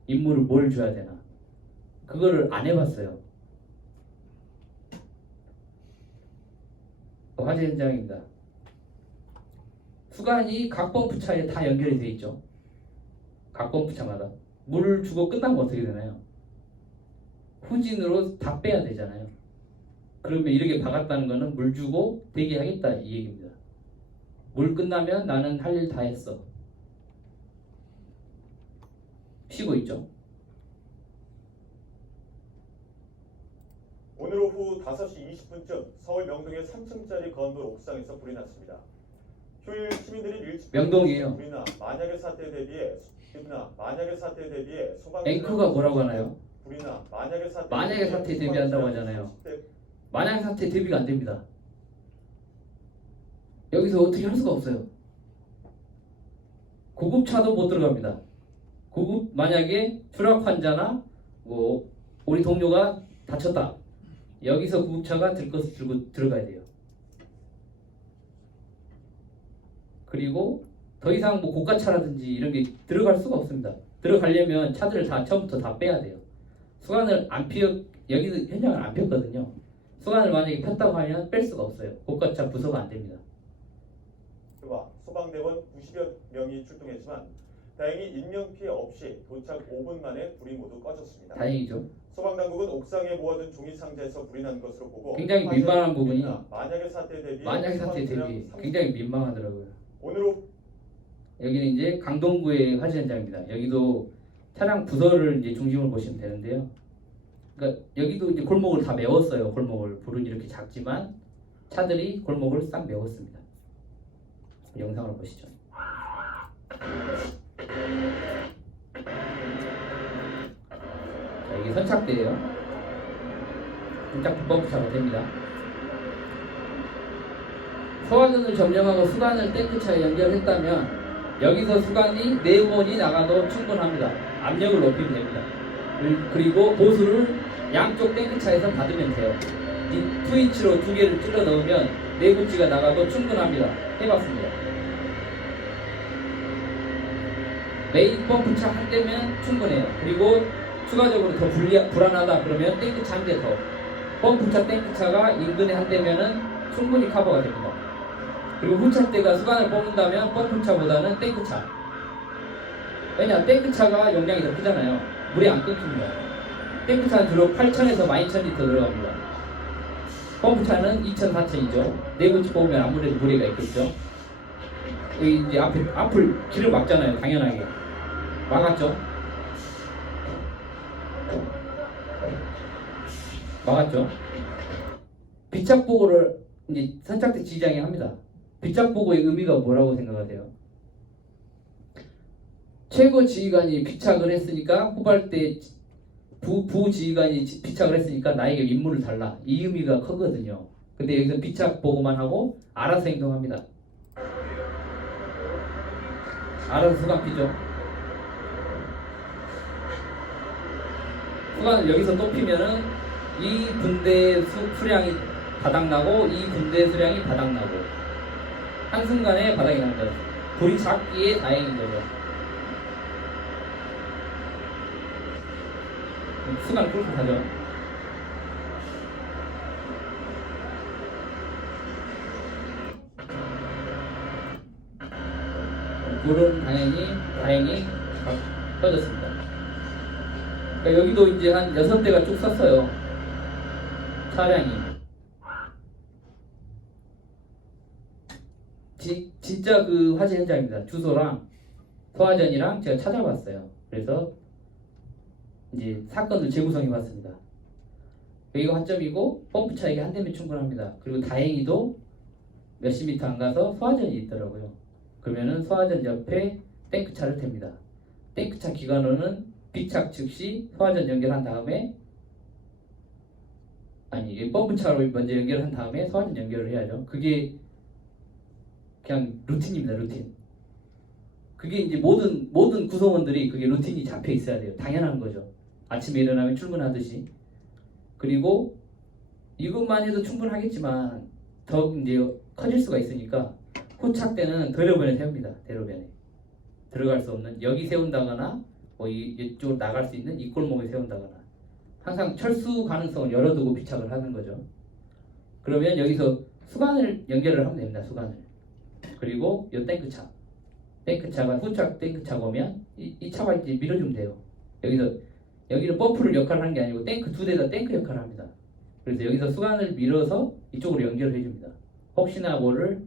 임무를 뭘 줘야 되나. 그거를 안 해봤어요. 화재 현장입니다. 수관이 각 펌프차에 다 연결이 돼 있죠. 각 펌프차마다. 물을 주고 끝나면 어떻게 되나요? 후진으로 다 빼야 되잖아요. 그러면 이렇게 박았다는 거는 물 주고 대기하겠다 이 얘기입니다. 물 끝나면 나는 할 일 다 했어. 쉬고 있죠. 오늘 오후 5시 20분쯤 서울 명동의 3층짜리 건물 옥상에서 불이 났습니다. 휴일 시민들이 밀집 명동이에요. 불이나 만약의 사태에 대비해 소방 앵커가 뭐라고 하나요? 불이나 만약의 사태 만약의 사태에 대비한다고 하잖아요. 만약 사태 대비가 안 됩니다. 여기서 어떻게 할 수가 없어요. 구급차도 못 들어갑니다. 만약에 추락 환자나 뭐 우리 동료가 다쳤다. 여기서 구급차가 들것을 들고 들어가야 돼요. 그리고 더 이상 뭐 고가차라든지 이런 게 들어갈 수가 없습니다. 들어가려면 차들을 다 처음부터 다 빼야 돼요. 수간을 안 여기도 현장을 안 폈거든요. 수간을 만약에 폈다고 하면 뺄 수가 없어요. 고가차 부서가 안 됩니다. 소방대원 90여 명이 출동했지만 다행히 인명 피해 없이 도착 5분 만에 불이 모두 꺼졌습니다. 다행이죠. 소방당국은 옥상에 모아둔 종이 상자에서 불이 난 것으로 보고 굉장히 민망한 부분이 만약의 사태 대비 굉장히 민망하더라고요. 오늘 여기는 이제 강동구의 화재 현장입니다. 여기도 차량 부서를 이제 중심으로 보시면 되는데요. 그러니까 여기도 이제 골목을 다 메웠어요. 골목을 불은 이렇게 작지만 차들이 골목을 싹 메웠습니다. 영상을 보시죠. 자, 이게 선착대예요. 선착대 펌프차가 됩니다. 소화전을 점령하고 수간을 탱크차에 연결했다면 여기서 수간이 4번이 나가도 충분합니다. 압력을 높이면 됩니다. 그리고 보수를 양쪽 탱크차에서 받으면 돼요. 이 2인치로 2개를 찔러 넣으면 4구찌가 나가도 충분합니다. 해봤습니다. 메인 펌프차 한 대면 충분해요. 그리고 추가적으로 더 불안하다 그러면 탱크차 한 대 더. 펌프차 탱크차가 인근에 한 대면은 충분히 커버가 됩니다. 그리고 후차대가 수간을 뽑는다면 펌프차보다는 탱크차. 왜냐, 탱크차가 용량이 더 크잖아요. 물이 안 끊깁니다. 탱크차는 주로 8,000에서 12,000리터 들어갑니다. 펌프차는 2,000, 4,000이죠. 4구찌 뽑으면 아무래도 무리가 있겠죠. 여기 이제 앞을 길을 막잖아요. 당연하게. 막았죠. 비착보고를 이제 선착대 지휘장이 합니다. 비착보고의 의미가 뭐라고 생각하세요? 최고 지휘관이 비착을 했으니까 후발대 부지휘관이 비착을 했으니까 나에게 임무를 달라. 이 의미가 크거든요. 근데 여기서 비착보고만 하고 알아서 행동합니다. 알아서 수강 피죠. 수강을 여기서 또 피면은 이 분대의 수량이 바닥나고 이 분대의 수량이 바닥나고 한순간에 바닥이 납니다. 불이 작기에 다행인 거죠. 수강을 끌고 가죠. 불은 다행히 꺼졌습니다. 그러니까 여기도 이제 한 6대가 쭉 섰어요. 차량이. 진짜 그 화재 현장입니다. 주소랑 소화전이랑 제가 찾아봤어요. 그래서 이제 사건을 재구성해봤습니다. 여기가 화점이고 펌프차에게 한 대면 충분합니다. 그리고 다행히도 몇십 미터 안 가서 소화전이 있더라고요. 그러면은 소화전 옆에 탱크차를 탭니다. 탱크차 기관원은 비착 즉시 소화전 연결한 다음에 펌프차로 먼저 연결한 다음에 소화전 연결을 해야죠. 그게 그냥 루틴입니다. 루틴. 그게 이제 모든 구성원들이 그게 루틴이 잡혀 있어야 돼요. 당연한 거죠. 아침에 일어나면 출근하듯이. 그리고 이것만 해도 충분하겠지만 더 이제 커질 수가 있으니까 후착 때는 대로변에 세웁니다. 대로변에 들어갈 수 없는 여기 세운다거나 뭐 이쪽으로 나갈 수 있는 이 골목에 세운다거나 항상 철수 가능성을 열어두고 비착을 하는 거죠. 그러면 여기서 수간을 연결을 하면 됩니다. 수간을. 그리고 이 탱크차가 후착 탱크차가 오면 이 차가 이제 밀어주면 돼요. 여기는 펌프를 역할을 하는 게 아니고 탱크 두 대가 탱크 역할을 합니다. 그래서 여기서 수간을 밀어서 이쪽으로 연결을 해줍니다. 혹시나 모를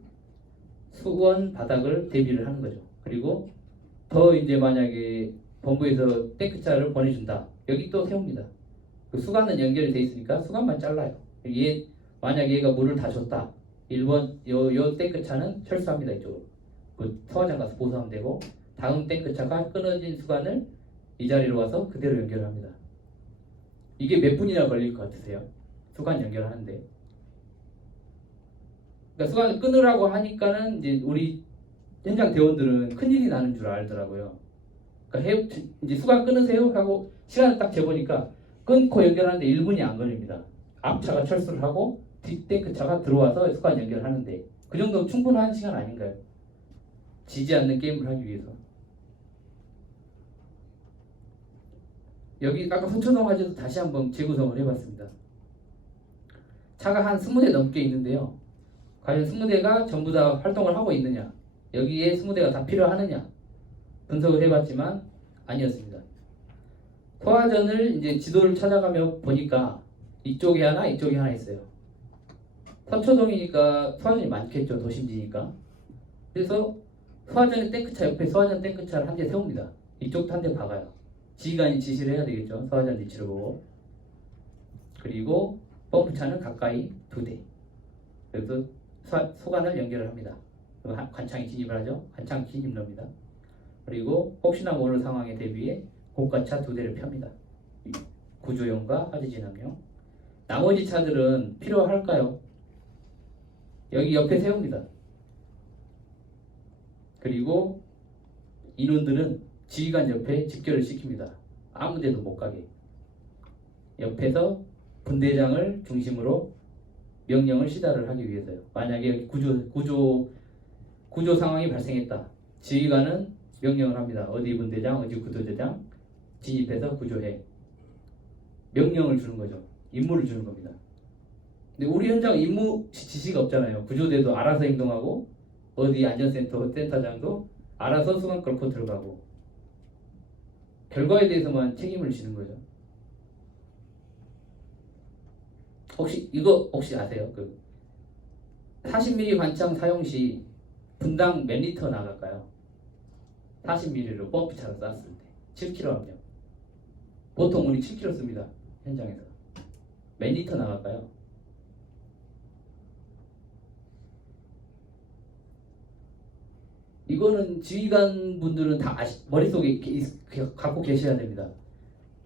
수건 바닥을 대비를 하는 거죠. 그리고 더 이제 만약에 본부에서 탱크차를 보내준다. 여기 또 세웁니다. 그 수간은 연결이 돼 있으니까 수간만 잘라요. 만약에 얘가 물을 다 줬다. 1번 요 탱크차는 철수합니다. 이쪽으로. 그 소화장 가서 보수하면 되고 다음 탱크차가 끊어진 수간을 이 자리로 와서 그대로 연결합니다. 이게 몇 분이나 걸릴 것 같으세요? 수관 연결하는데. 그러니까 수관을 끊으라고 하니까는 이제 우리 현장 대원들은 큰일이 나는 줄 알더라고요. 그러니까 이제 수관 끊으세요 하고 시간을 딱 재보니까 끊고 연결하는데 1분이 안 걸립니다. 앞차가 철수를 하고 뒷탱크차가 들어와서 수관 연결하는데 그 정도 충분한 시간 아닌가요? 지지 않는 게임을 하기 위해서. 여기 아까 서초동 화재도 다시 한번 재구성을 해봤습니다. 차가 한 20대 넘게 있는데요. 과연 20대가 전부 다 활동을 하고 있느냐, 여기에 20대가 다 필요하느냐 분석을 해봤지만 아니었습니다. 소화전을 이제 지도를 찾아가며 보니까 이쪽에 하나 이쪽에 하나 있어요. 서초동이니까 소화전이 많겠죠, 도심지니까. 그래서 소화전의 탱크차 옆에 소화전 탱크차를 한 대 세웁니다. 이쪽도 한 대 박아요. 지휘관이 지시를 해야 되겠죠, 소화전 위치를 보고. 그리고 펌프차는 가까이 2대. 그래서 소관을 연결을 합니다. 그리고 관창이 진입을 하죠. 관창 진입 넣습니다. 그리고 혹시나 모를 상황에 대비해 고가차 2대를 펴니다. 구조용과 화재 진압용. 나머지 차들은 필요할까요? 여기 옆에 세웁니다. 그리고 인원들은 지휘관 옆에 집결을 시킵니다. 아무 데도 못 가게. 옆에서 분대장을 중심으로 명령을 시달을 하기 위해서요. 만약에 여기 구조 상황이 발생했다. 지휘관은 명령을 합니다. 어디 분대장, 어디 구조대장 진입해서 구조해. 명령을 주는 거죠. 임무를 주는 겁니다. 근데 우리 현장 임무 지시가 없잖아요. 구조대도 알아서 행동하고 어디 안전센터 센터장도 알아서 수강 끌고 들어가고 결과에 대해서만 책임을 지는 거죠. 혹시 아세요? 그 40mm 관창 사용 시 분당 몇 리터 나갈까요? 40mm로 펌프차로 쐈을 때 7kg 합력. 보통 우리 7kg 씁니다. 현장에서. 몇 리터 나갈까요? 이거는 지휘관 분들은 다 머릿속에 갖고 계셔야 됩니다.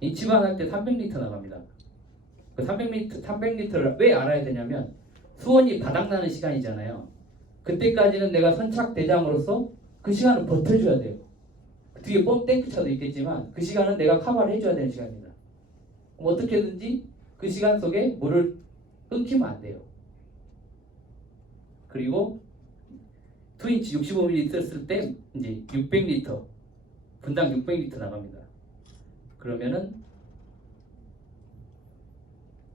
인치반 할 때 300리터 나갑니다. 그 300리터를 왜 알아야 되냐면 수온이 바닥나는 시간이잖아요. 그때까지는 내가 선착 대장으로서 그 시간을 버텨줘야 돼요. 뒤에 탱크차도 있겠지만 그 시간은 내가 커버를 해줘야 되는 시간입니다. 그럼 어떻게든지 그 시간 속에 물을 끊기면 안 돼요. 그리고 2인치 65mm 썼을 때 이제 600리터 분당 600리터 나갑니다. 그러면은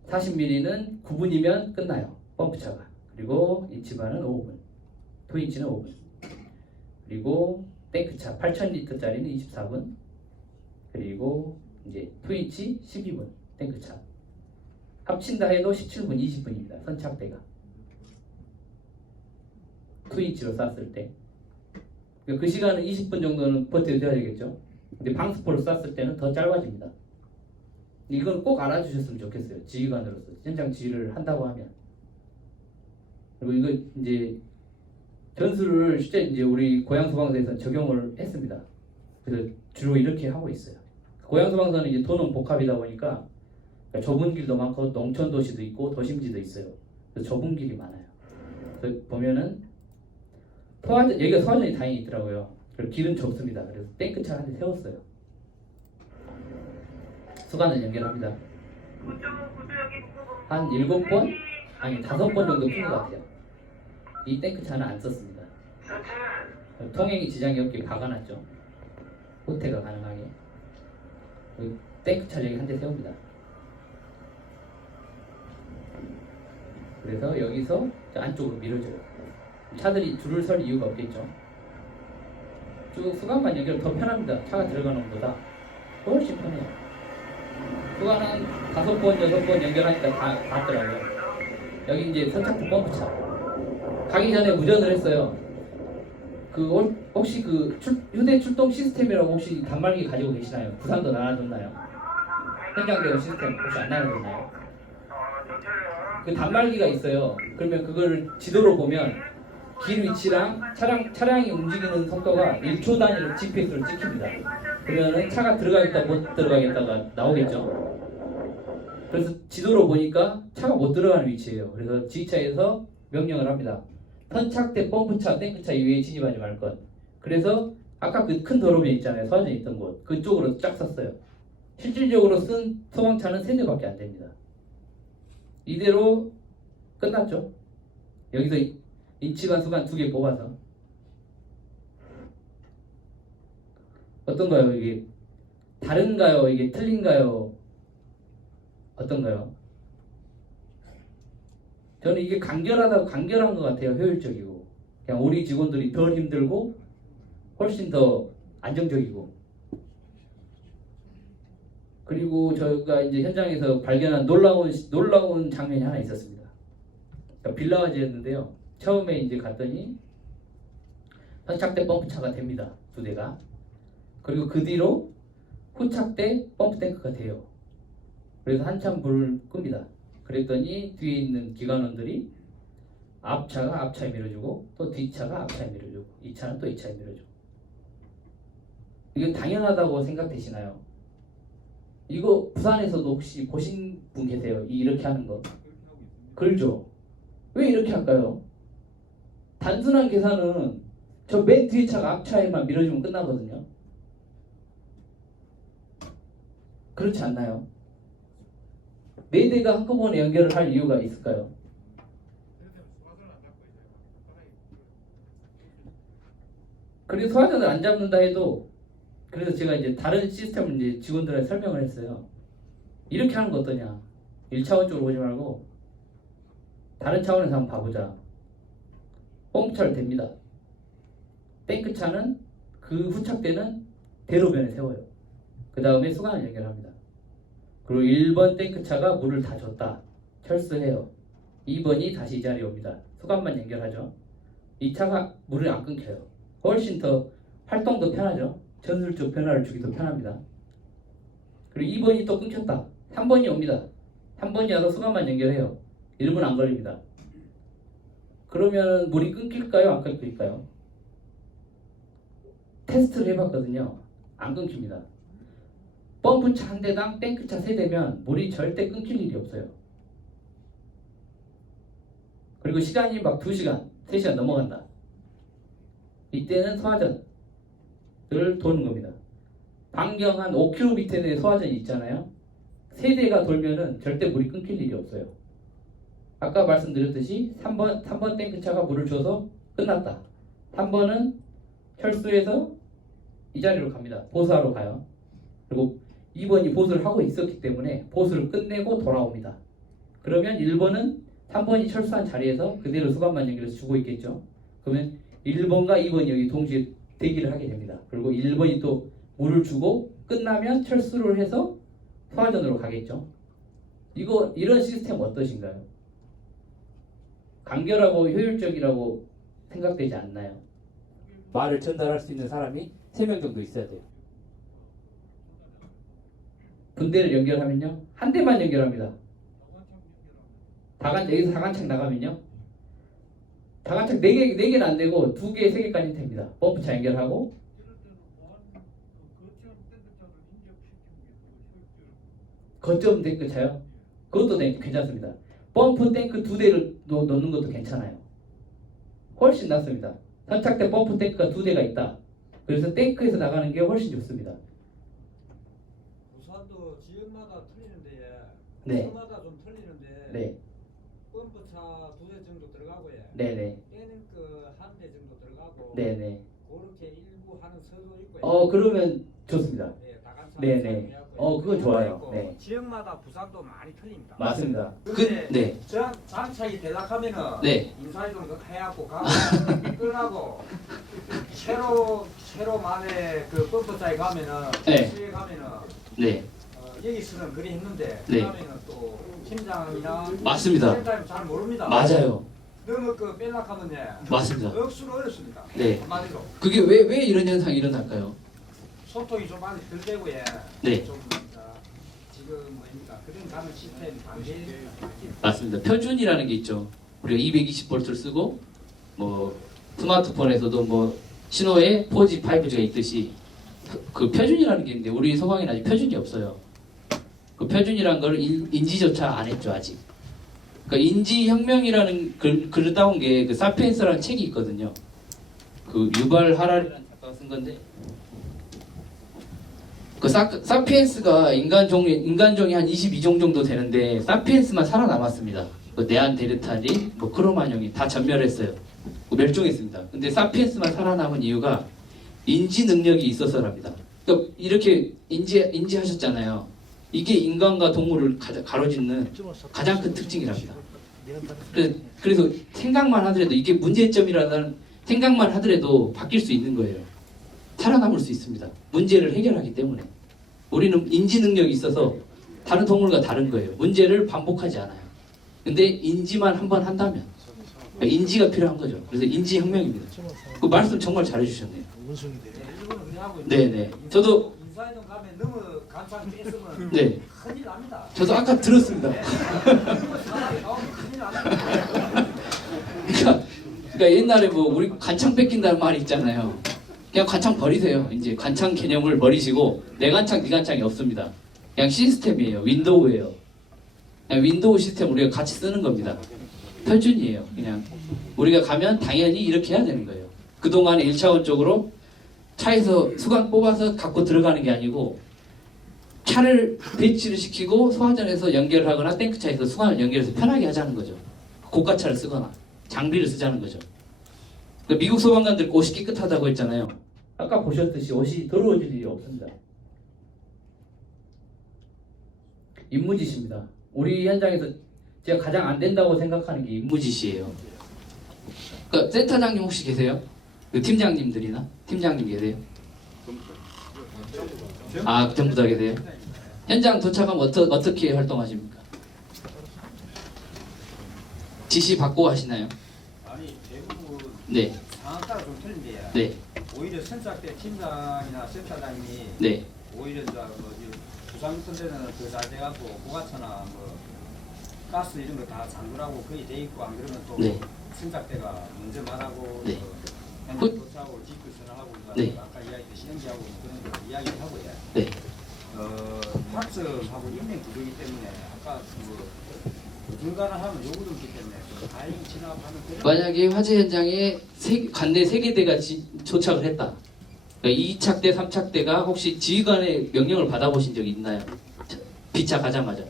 40mm는 9분이면 끝나요. 펌프차가. 그리고 인치반은 5분. 2인치는 5분. 그리고 탱크차 8000리터짜리는 24분. 그리고 이제 2인치 12분. 탱크차. 합친다 해도 17분, 20분입니다. 선착대가. 2인치로 쐈을 때. 그 시간은 20분 정도는 버텨줘야 되겠죠. 근데 방수포로 쐈을 때는 더 짧아집니다. 이건 꼭 알아주셨으면 좋겠어요. 지휘관으로서 현장 지휘를 한다고 하면. 그리고 이거 이제 전술을 실제 이제 우리 고양 소방서에서 적용을 했습니다. 그래서 주로 이렇게 하고 있어요. 고양 소방서는 이제 도는 복합이다 보니까 좁은 길도 많고 농촌 도시도 있고 도심지도 있어요. 그래서 좁은 길이 많아요. 그래서 보면은 여기가 소화전이 다행히 있더라고요. 그리고 길은 좁습니다. 그래서 탱크차 한 대 세웠어요. 수관을 연결합니다. 한 7번? 아니 5번 정도 푼 것 같아요. 이 탱크차는 안 썼습니다. 통행이 지장이 없게 박아놨죠. 호태가 가능하게. 탱크차 여기 한 대 세웁니다. 그래서 여기서 저 안쪽으로 밀어줘요. 차들이 줄을 설 이유가 없겠죠. 쭉 수관만 연결 더 편합니다. 차가 들어가는 것보다 훨씬 편해요. 수관은 5번, 6번 연결하니까 다 닿더라고요. 여기 이제 선착부 펌프차. 가기 전에 우전을 했어요. 혹시 휴대 출동 시스템이라고 혹시 단말기 가지고 계시나요? 부산도 나눠줬나요? 현장대원 시스템 혹시 안 나눠줬나요? 그 단말기가 있어요. 그러면 그거를 지도로 보면 길 위치랑 차량이 움직이는 속도가 1초 단위로 GPS로 찍힙니다. 그러면은 차가 들어가겠다 못 들어가겠다가 나오겠죠. 그래서 지도로 보니까 차가 못 들어가는 위치예요. 그래서 지휘차에서 명령을 합니다. 선착대, 펌프차, 탱크차 이외에 진입하지 말 것. 그래서 아까 그 큰 도로변 있잖아요. 소화전 있던 곳. 그쪽으로 쫙 쐈어요. 실질적으로 쓴 소방차는 3대밖에 안 됩니다. 이대로 끝났죠. 여기서 인치관, 수관 2개 뽑아서. 어떤가요? 이게 다른가요? 이게 틀린가요? 어떤가요? 저는 이게 간결한 것 같아요. 효율적이고 그냥 우리 직원들이 덜 힘들고 훨씬 더 안정적이고. 그리고 저희가 이제 현장에서 발견한 놀라운 장면이 하나 있었습니다. 그러니까 빌라와지였는데요. 처음에 이제 갔더니 선착대 펌프차가 됩니다. 2대가. 그리고 그 뒤로 후착대 펌프 탱크가 돼요. 그래서 한참 불을 끕니다. 그랬더니 뒤에 있는 기관원들이 앞차가 앞차에 밀어주고 또 뒷차가 앞차에 밀어주고 이 차는 또 이 차에 밀어주고. 이게 당연하다고 생각되시나요? 이거 부산에서도 혹시 보신 분 계세요? 이렇게 하는 거? 그렇죠. 왜 이렇게 할까요? 단순한 계산은 저 맨 뒤에 차가 앞차에만 밀어주면 끝나거든요. 그렇지 않나요? 4대가 한꺼번에 연결을 할 이유가 있을까요? 그래서 소화전을 안 잡는다 해도, 그래서 제가 이제 다른 시스템을 이제 직원들한테 설명을 했어요. 이렇게 하는 거 어떠냐? 1차원적으로 보지 말고 다른 차원에서 한번 봐보자. 펌프차를 댑니다. 탱크차는 그 후착대는 대로변에 세워요. 그 다음에 수관을 연결합니다. 그리고 1번 탱크차가 물을 다 줬다. 철수해요. 2번이 다시 이 자리에 옵니다. 수관만 연결하죠. 이 차가 물을 안 끊겨요. 훨씬 더 활동도 편하죠. 전술적 변화를 주기도 편합니다. 그리고 2번이 또 끊겼다. 3번이 옵니다. 3번이 와서 수관만 연결해요. 1분 안 걸립니다. 그러면 물이 끊길까요? 안 끊길까요? 테스트를 해봤거든요. 안 끊깁니다. 펌프차 한 대당 탱크차 3대면 물이 절대 끊길 일이 없어요. 그리고 시간이 막 2시간, 3시간 넘어간다. 이때는 소화전을 도는 겁니다. 반경 한 5km 밑에 내 소화전이 있잖아요. 3대가 돌면은 절대 물이 끊길 일이 없어요. 아까 말씀드렸듯이 3번 탱크차가 물을 줘서 끝났다. 3번은 철수해서 이 자리로 갑니다. 보수하러 가요. 그리고 2번이 보수를 하고 있었기 때문에 보수를 끝내고 돌아옵니다. 그러면 1번은 3번이 철수한 자리에서 그대로 수관만 연결해서 주고 있겠죠. 그러면 1번과 2번이 여기 동시에 대기를 하게 됩니다. 그리고 1번이 또 물을 주고 끝나면 철수를 해서 소화전으로 가겠죠. 이런 시스템 어떠신가요? 간결하고 효율적이라고 생각되지 않나요? 말을 전달할 수 있는 사람이 3명 정도 있어야 돼요. 분대를 연결하면요, 한 대만 연결합니다. 여기서 다관창 나가면요, 다관창 4개는 안 되고 2개, 3개까지 됩니다. 펌프차 연결하고. 거점 탱크차요? 그것도 괜찮습니다. 펌프 탱크 2대를 넣는 것도 괜찮아요. 훨씬 낫습니다. 선착대 펌프 탱크가 2대가 있다. 그래서 탱크에서 나가는 게 훨씬 좋습니다. 부산도 지역마다 틀리는데, 네. 부서마다 좀 틀리는데, 네, 펌프차 2대 정도 들어가고, 네네, 탱크 한 대 정도 들어가고, 네네. 그렇게 일부 하는 서도 있고, 그러면 좋습니다. 네, 다간차 네네. 그건 좋아요. 네. 지역마다 부산도 많이 틀립니다. 맞습니다. 근데 네, 장착이 되락하면은 네. 인사이동 해갖고 가고 끝나고 새로 만에 그 펌프차에 가면은 네. 시에 가면은 네, 여기서는 그리 했는데 네. 그다음에는 또 팀장이나 맞습니다. 센터는 잘 모릅니다. 맞아요. 너무 그 뺄락하면 맞습니다. 억수로 어렵습니다. 네. 한마디로 그게 왜 이런 현상이 일어날까요? 소통이 좀 많이 덜 되고 네. 좀 지금 뭐입니까 그런 가는 시스템 단계 맞습니다. 표준이라는 게 있죠. 우리가 220V를 쓰고 뭐 스마트폰에서도 뭐 신호에 4G, 5G가 있듯이 그 표준이라는 게 있는데 우리 소방에는 아직 표준이 없어요. 그 표준이라는 걸 인지조차 안 했죠 아직. 그러니까 인지혁명이라는 그러다운 게 그 사피엔스라는 책이 있거든요. 그 유발 하라리라는 작가가 쓴 건데 그 사피엔스가 인간종이 한 22종 정도 되는데 사피엔스만 살아남았습니다. 그 네안데르탈이 뭐 크로마뇽이 다 전멸했어요. 멸종했습니다. 근데 사피엔스만 살아남은 이유가 인지 능력이 있어서랍니다. 그러니까 이렇게 인지하셨잖아요. 이게 인간과 동물을 가로짓는 가장 큰 특징이랍니다. 그래서 생각만 하더라도 이게 문제점이라는 생각만 하더라도 바뀔 수 있는 거예요. 살아남을 수 있습니다. 문제를 해결하기 때문에. 우리는 인지 능력이 있어서 다른 동물과 다른 거예요. 문제를 반복하지 않아요. 근데 인지만 한번 한다면 그러니까 인지가 필요한 거죠. 그래서 인지혁명입니다. 그 말씀 정말 잘해주셨네요. 일본은 그냥 하고 네네. 저도 인사이동 가면 너무 간판 뺐으면 네. 큰일 납니다. 저도 아까 들었습니다. 사람이 나오면 큰일 납니다. 그러니까 옛날에 뭐 우리 관창 뺏긴다는 말이 있잖아요. 그냥 관창 버리세요. 이제 관창 개념을 버리시고 내 관창, 네 관창이 없습니다. 그냥 시스템이에요. 윈도우예요. 그냥 윈도우 시스템 우리가 같이 쓰는 겁니다. 표준이에요. 그냥 우리가 가면 당연히 이렇게 해야 되는 거예요. 그동안에 1차원적으로 차에서 수강 뽑아서 갖고 들어가는 게 아니고 차를 배치를 시키고 소화전에서 연결을 하거나 탱크차에서 수강을 연결해서 편하게 하자는 거죠. 고가차를 쓰거나 장비를 쓰자는 거죠. 그러니까 미국 소방관들 옷이 깨끗하다고 했잖아요. 아까 보셨듯이 옷이 더러워질 일이 없습니다. 임무짓입니다. 우리 현장에서 제가 가장 안 된다고 생각하는 게 임무짓이에요. 그러니까 센터장님 혹시 계세요? 그 팀장님들이나 팀장님 계세요? 아, 전부 다 계세요? 현장 도착하면 어떻게 활동하십니까? 지시 받고 하시나요? 아니 대부분 네, 상황 따라 좀 틀린데요. 네, 오히려 선착대 팀장이나 센터장님이 네, 오히려 이제 뭐 부상 같은 데는 더 잘 돼갖고 고가차나 뭐 가스 이런 거 다 장구라고 거의 돼 있고 안 그러면 또 네. 선착대가 먼저 말하고 네. 현장 도착하고 직구 전화하고 네. 아까 이야기했던 시행지하고 그런 거 이야기를 하고요. 네. 학습하고 인명 구조이기 때문에 아까 뭐 중간을 하면 요구도 있기 때문에 다행히 진압하는 그런 만약에 화재 현장에 관내 3개대가 도착을 했다. 그러니까 2착대, 3착대가 혹시 지휘관의 명령을 받아보신 적이 있나요? 비착하자마자.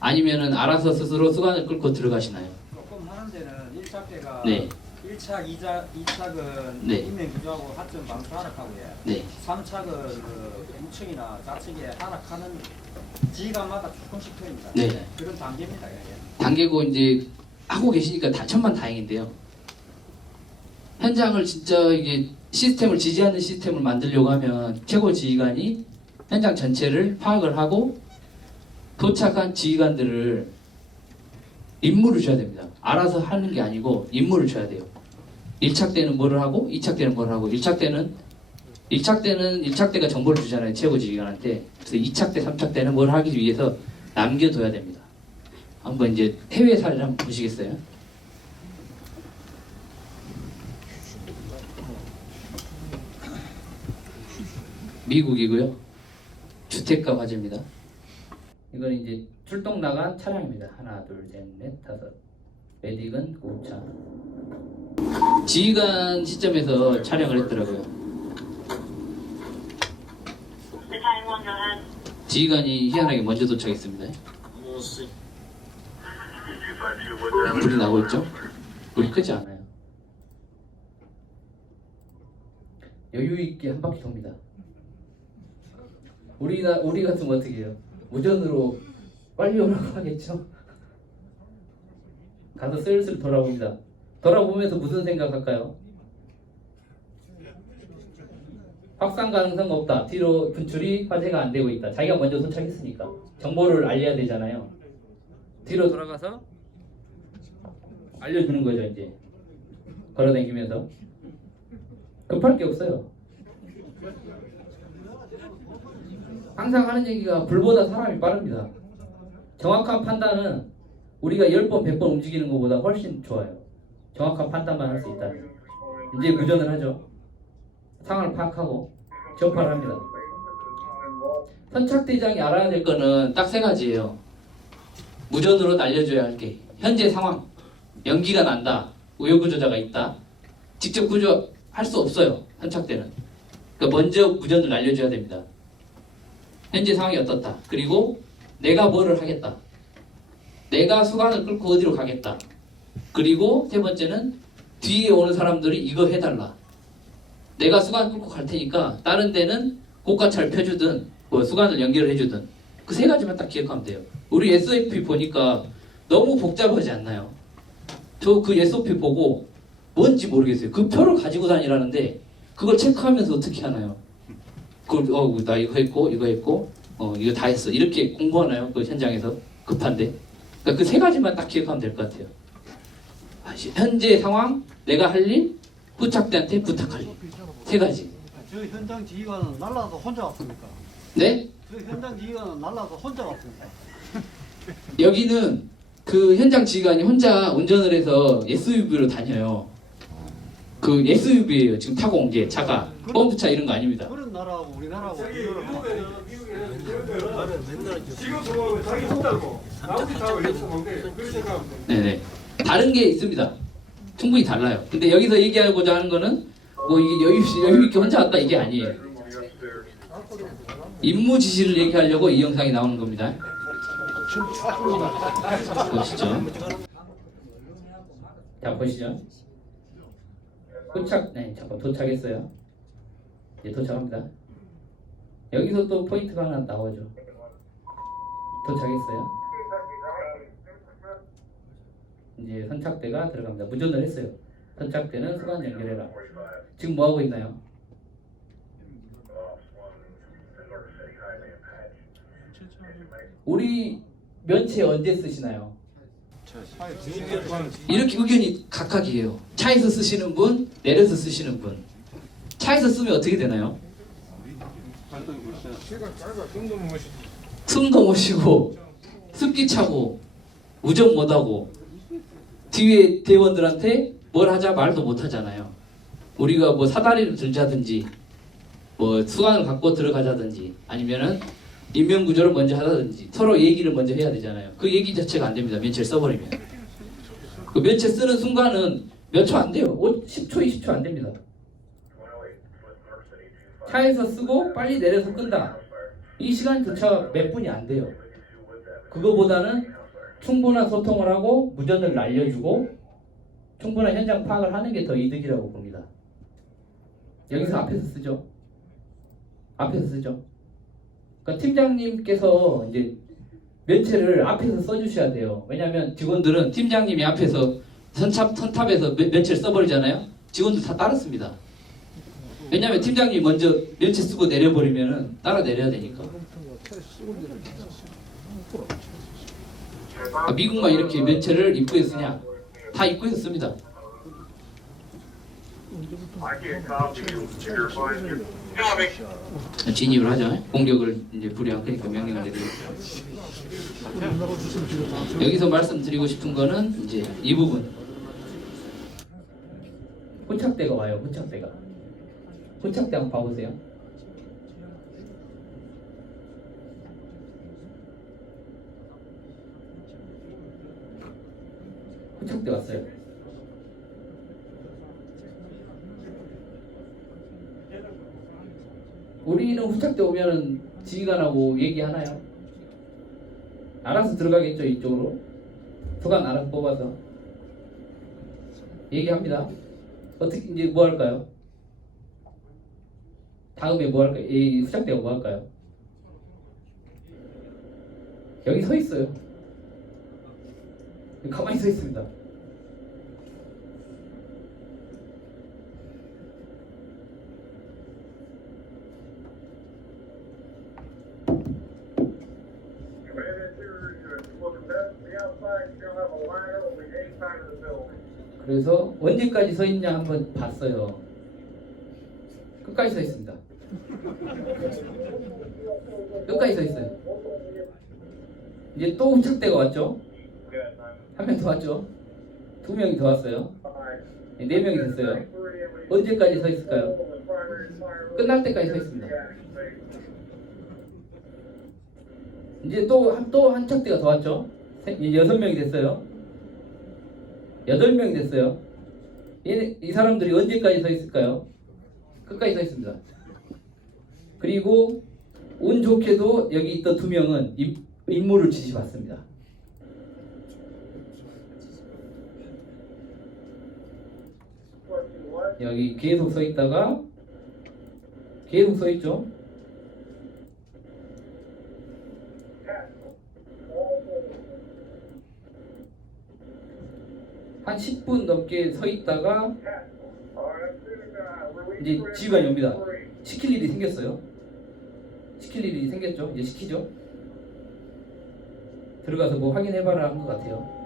아니면은 알아서 스스로 수관을 끌고 들어가시나요? 조금 하는 데는 1착대가 네. 1착, 2착은 네. 인명 구조하고 하점 방수 하락하고요. 네. 3착은 그 우측이나 좌측에 하락하는 지휘관마다 조금씩 틀립니다. 네. 그런 단계입니다. 이게. 단계고 이제 하고 계시니까 천만다행인데요. 현장을 진짜 이게 시스템을 지지하는 시스템을 만들려고 하면 최고 지휘관이 현장 전체를 파악을 하고 도착한 지휘관들을 임무를 줘야 됩니다. 알아서 하는 게 아니고 임무를 줘야 돼요. 1착 때는 뭐를 하고 2착 때는 뭐를 하고 1착 때는 1착대가 정보를 주잖아요. 최고 지휘관한테. 그래서 2착 때, 3착 때는 뭘 하기 위해서 남겨둬야 됩니다. 한번 이제 해외 사례를 한번 보시겠어요? 미국이고요. 주택가 화재입니다. 이건 이제 출동 나간 차량입니다. 하나, 둘, 셋, 넷, 다섯. 메딕은 구급차. 지휘관 시점에서 촬영을 했더라고요. 지휘관이 희한하게 먼저 도착했습니다. 불이 나고 있죠? 불이 크지 않아요. 여유 있게 한 바퀴 돕니다. 우리 같으면 어떻게 해요? 무전으로 빨리 오라고 하겠죠? 가서 슬슬 돌아봅니다. 돌아보면서 무슨 생각할까요? 확산 가능성 없다. 뒤로 분출이 화재가 안 되고 있다. 자기가 먼저 도착했으니까 정보를 알려야 되잖아요. 뒤로 돌아가서 알려주는 거죠. 이제 걸어다니면서 급할 게 없어요. 항상 하는 얘기가 불보다 사람이 빠릅니다. 정확한 판단은 우리가 10번, 100번 움직이는 것보다 훨씬 좋아요. 정확한 판단만 할 수 있다면. 이제 무전을 하죠. 상황을 파악하고 전파를 합니다. 선착대장이 알아야 될 거는 딱 세 가지예요. 무전으로 날려줘야 할 게 현재 상황, 연기가 난다, 우여구조자가 있다. 직접 구조할 수 없어요. 선착대는. 그러니까 먼저 무전을 날려줘야 됩니다. 현재 상황이 어떻다. 그리고 내가 뭐를 하겠다. 내가 수간을 끌고 어디로 가겠다. 그리고 세 번째는 뒤에 오는 사람들이 이거 해달라. 내가 수간 끌고 갈 테니까 다른 데는 고가차를 펴주든 뭐 수간을 연결을 해주든 그 세 가지만 딱 기억하면 돼요. 우리 SOP 보니까 너무 복잡하지 않나요? 저 그 SOP 보고 뭔지 모르겠어요. 그 표를 가지고 다니라는데 그걸 체크하면서 어떻게 하나요? 그걸 나 이거 했고 이거 다 했어. 이렇게 공부하나요? 그 현장에서 급한데. 그러니까 그 세 가지만 딱 기억하면 될 것 같아요. 현재 상황, 내가 할 일, 후착대한테 부탁할 일. 세 가지. 저 현장 지휘관은 날라서 혼자 왔습니까? 네? 저 현장 지휘관은 날라서 혼자 왔습니까? 여기는 그 현장 지휘관이 혼자 운전을 해서 SUV로 다녀요. 그 SUV예요. 지금 타고 온 게 차가 펌프차 이런 거 아닙니다. 그런 나라하고 우리나라하고 비교를 하면 지금 보면 자기 혼자고 나머지 다 외국 건데 그렇게 생각하면 돼. 네네. 다른 게 있습니다. 충분히 달라요. 근데 여기서 얘기하고자 하는 거는 뭐 이게 여유 있게 혼자 왔다 이게 아니에요. 임무 지시를 얘기하려고 이 영상이 나오는 겁니다. 보시죠. 자 보시죠. 잠깐 도착했어요. 이제 도착합니다. 여기서 또 포인트가 하나 나오죠. 도착했어요. 이제 선착대가 들어갑니다. 무전을 했어요. 선착대는 수간 연결해라. 지금 뭐 하고 있나요? 우리 면체 언제 쓰시나요? 이렇게 의견이 각각이에요. 차에서 쓰시는 분, 내려서 쓰시는 분. 차에서 쓰면 어떻게 되나요? 숨도 못 쉬고 습기 차고 우정 못하고 뒤에 대원들한테 뭘 하자 말도 못 하잖아요. 우리가 뭐 사다리를 들자든지 뭐 수강을 갖고 들어가자든지 아니면은 인명구조를 먼저 하다든지 서로 얘기를 먼저 해야 되잖아요. 그 얘기 자체가 안 됩니다. 면체를 써버리면. 그 면체 쓰는 순간은 몇 초 안 돼요. 10초, 20초 안 됩니다. 차에서 쓰고 빨리 내려서 끈다. 이 시간조차 몇 분이 안 돼요. 그거보다는 충분한 소통을 하고 무전을 날려주고 충분한 현장 파악을 하는 게 더 이득이라고 봅니다. 여기서 앞에서 쓰죠. 앞에서 쓰죠. 그러니까 팀장님께서 이제 면체를 앞에서 써주셔야 돼요. 왜냐하면 직원들은 팀장님이 앞에서 선탑에서 면체를 써버리잖아요. 직원들 다 따라 씁니다. 왜냐하면 팀장님이 먼저 면체 쓰고 내려버리면은 따라 내려야 되니까. 미국만 이렇게 면체를 입구에 쓰냐? 다 입구에서 씁니다. 진입을 하죠. 공격을 이제 불이할 거니까 명령을 내리고. 여기서 말씀드리고 싶은 거는 이제 이 부분. 후착대가 와요. 후착대가. 후착대 한번 봐보세요. 후착대 왔어요. 우리는 후착대 오면은 지휘관하고 얘기하나요? 알아서 들어가겠죠. 이쪽으로 수강 알아서 뽑아서 얘기합니다. 어떻게 이제 뭐 할까요? 다음에 뭐 할까요? 이 후착대가 뭐 할까요? 여기 서 있어요. 가만히 서 있습니다. 그래서 언제까지 서 있냐 한번 봤어요. 끝까지 서 있습니다. 끝까지 서 있어요. 이제 또 후착대가 왔죠. 한 명 더 왔죠. 2명이 더 왔어요. 4명이 됐어요. 언제까지 서 있을까요? 끝날 때까지 서 있습니다. 이제 또 한 착대가 더 왔죠. 6명이 됐어요. 8명이 됐어요. 이 사람들이 언제까지 서 있을까요? 끝까지 서 있습니다. 그리고 운 좋게도 여기 있던 2명은 임무를 지시받습니다. 여기 계속 서 있다가 계속 서 있죠. 한 10분 넘게 서 있다가 이제 지휘관이 옵니다. 시킬 일이 생겼어요. 시킬 일이 생겼죠. 이제 시키죠. 들어가서 뭐 확인해봐라 한 것 같아요.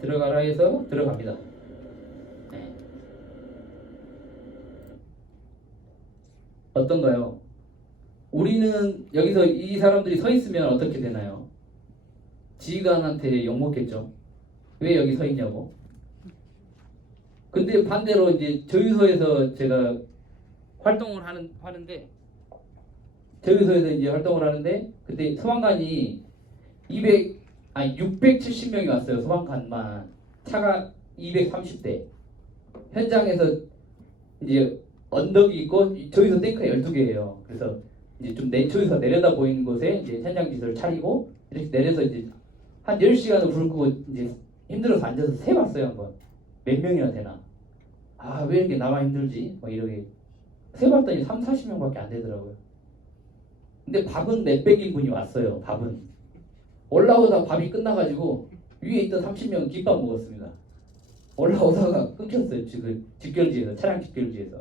들어가라 해서 들어갑니다. 네. 어떤가요? 우리는 여기서 이 사람들이 서 있으면 어떻게 되나요? 지휘관한테 욕먹겠죠. 왜 여기 서 있냐고. 근데 반대로 이제 저유소에서 제가 활동을 하는데 저유소에서 이제 활동을 하는데 그때 소방관이 670명이 왔어요. 소방관만. 차가 230대. 현장에서 이제 언덕이 있고 저기서 탱크가 12개예요. 그래서 이제 좀 저기서 내려다 보이는 곳에 이제 현장 지도를 차리고 이렇게 내려서 이제 한 10시간을 불 끄고 이제 힘들어서 앉아서 세봤어요. 한번. 몇 명이나 되나. 아, 왜 이렇게 나만 힘들지? 뭐 이렇게 세봤더니 30-40명밖에 안 되더라고요. 근데 밥은 몇백 인분이 왔어요. 밥은. 올라오다 밥이 끝나가지고 위에 있던 30명은 김밥 먹었습니다. 올라오다가 끊겼어요. 지금 집결지에서, 차량 집결지에서.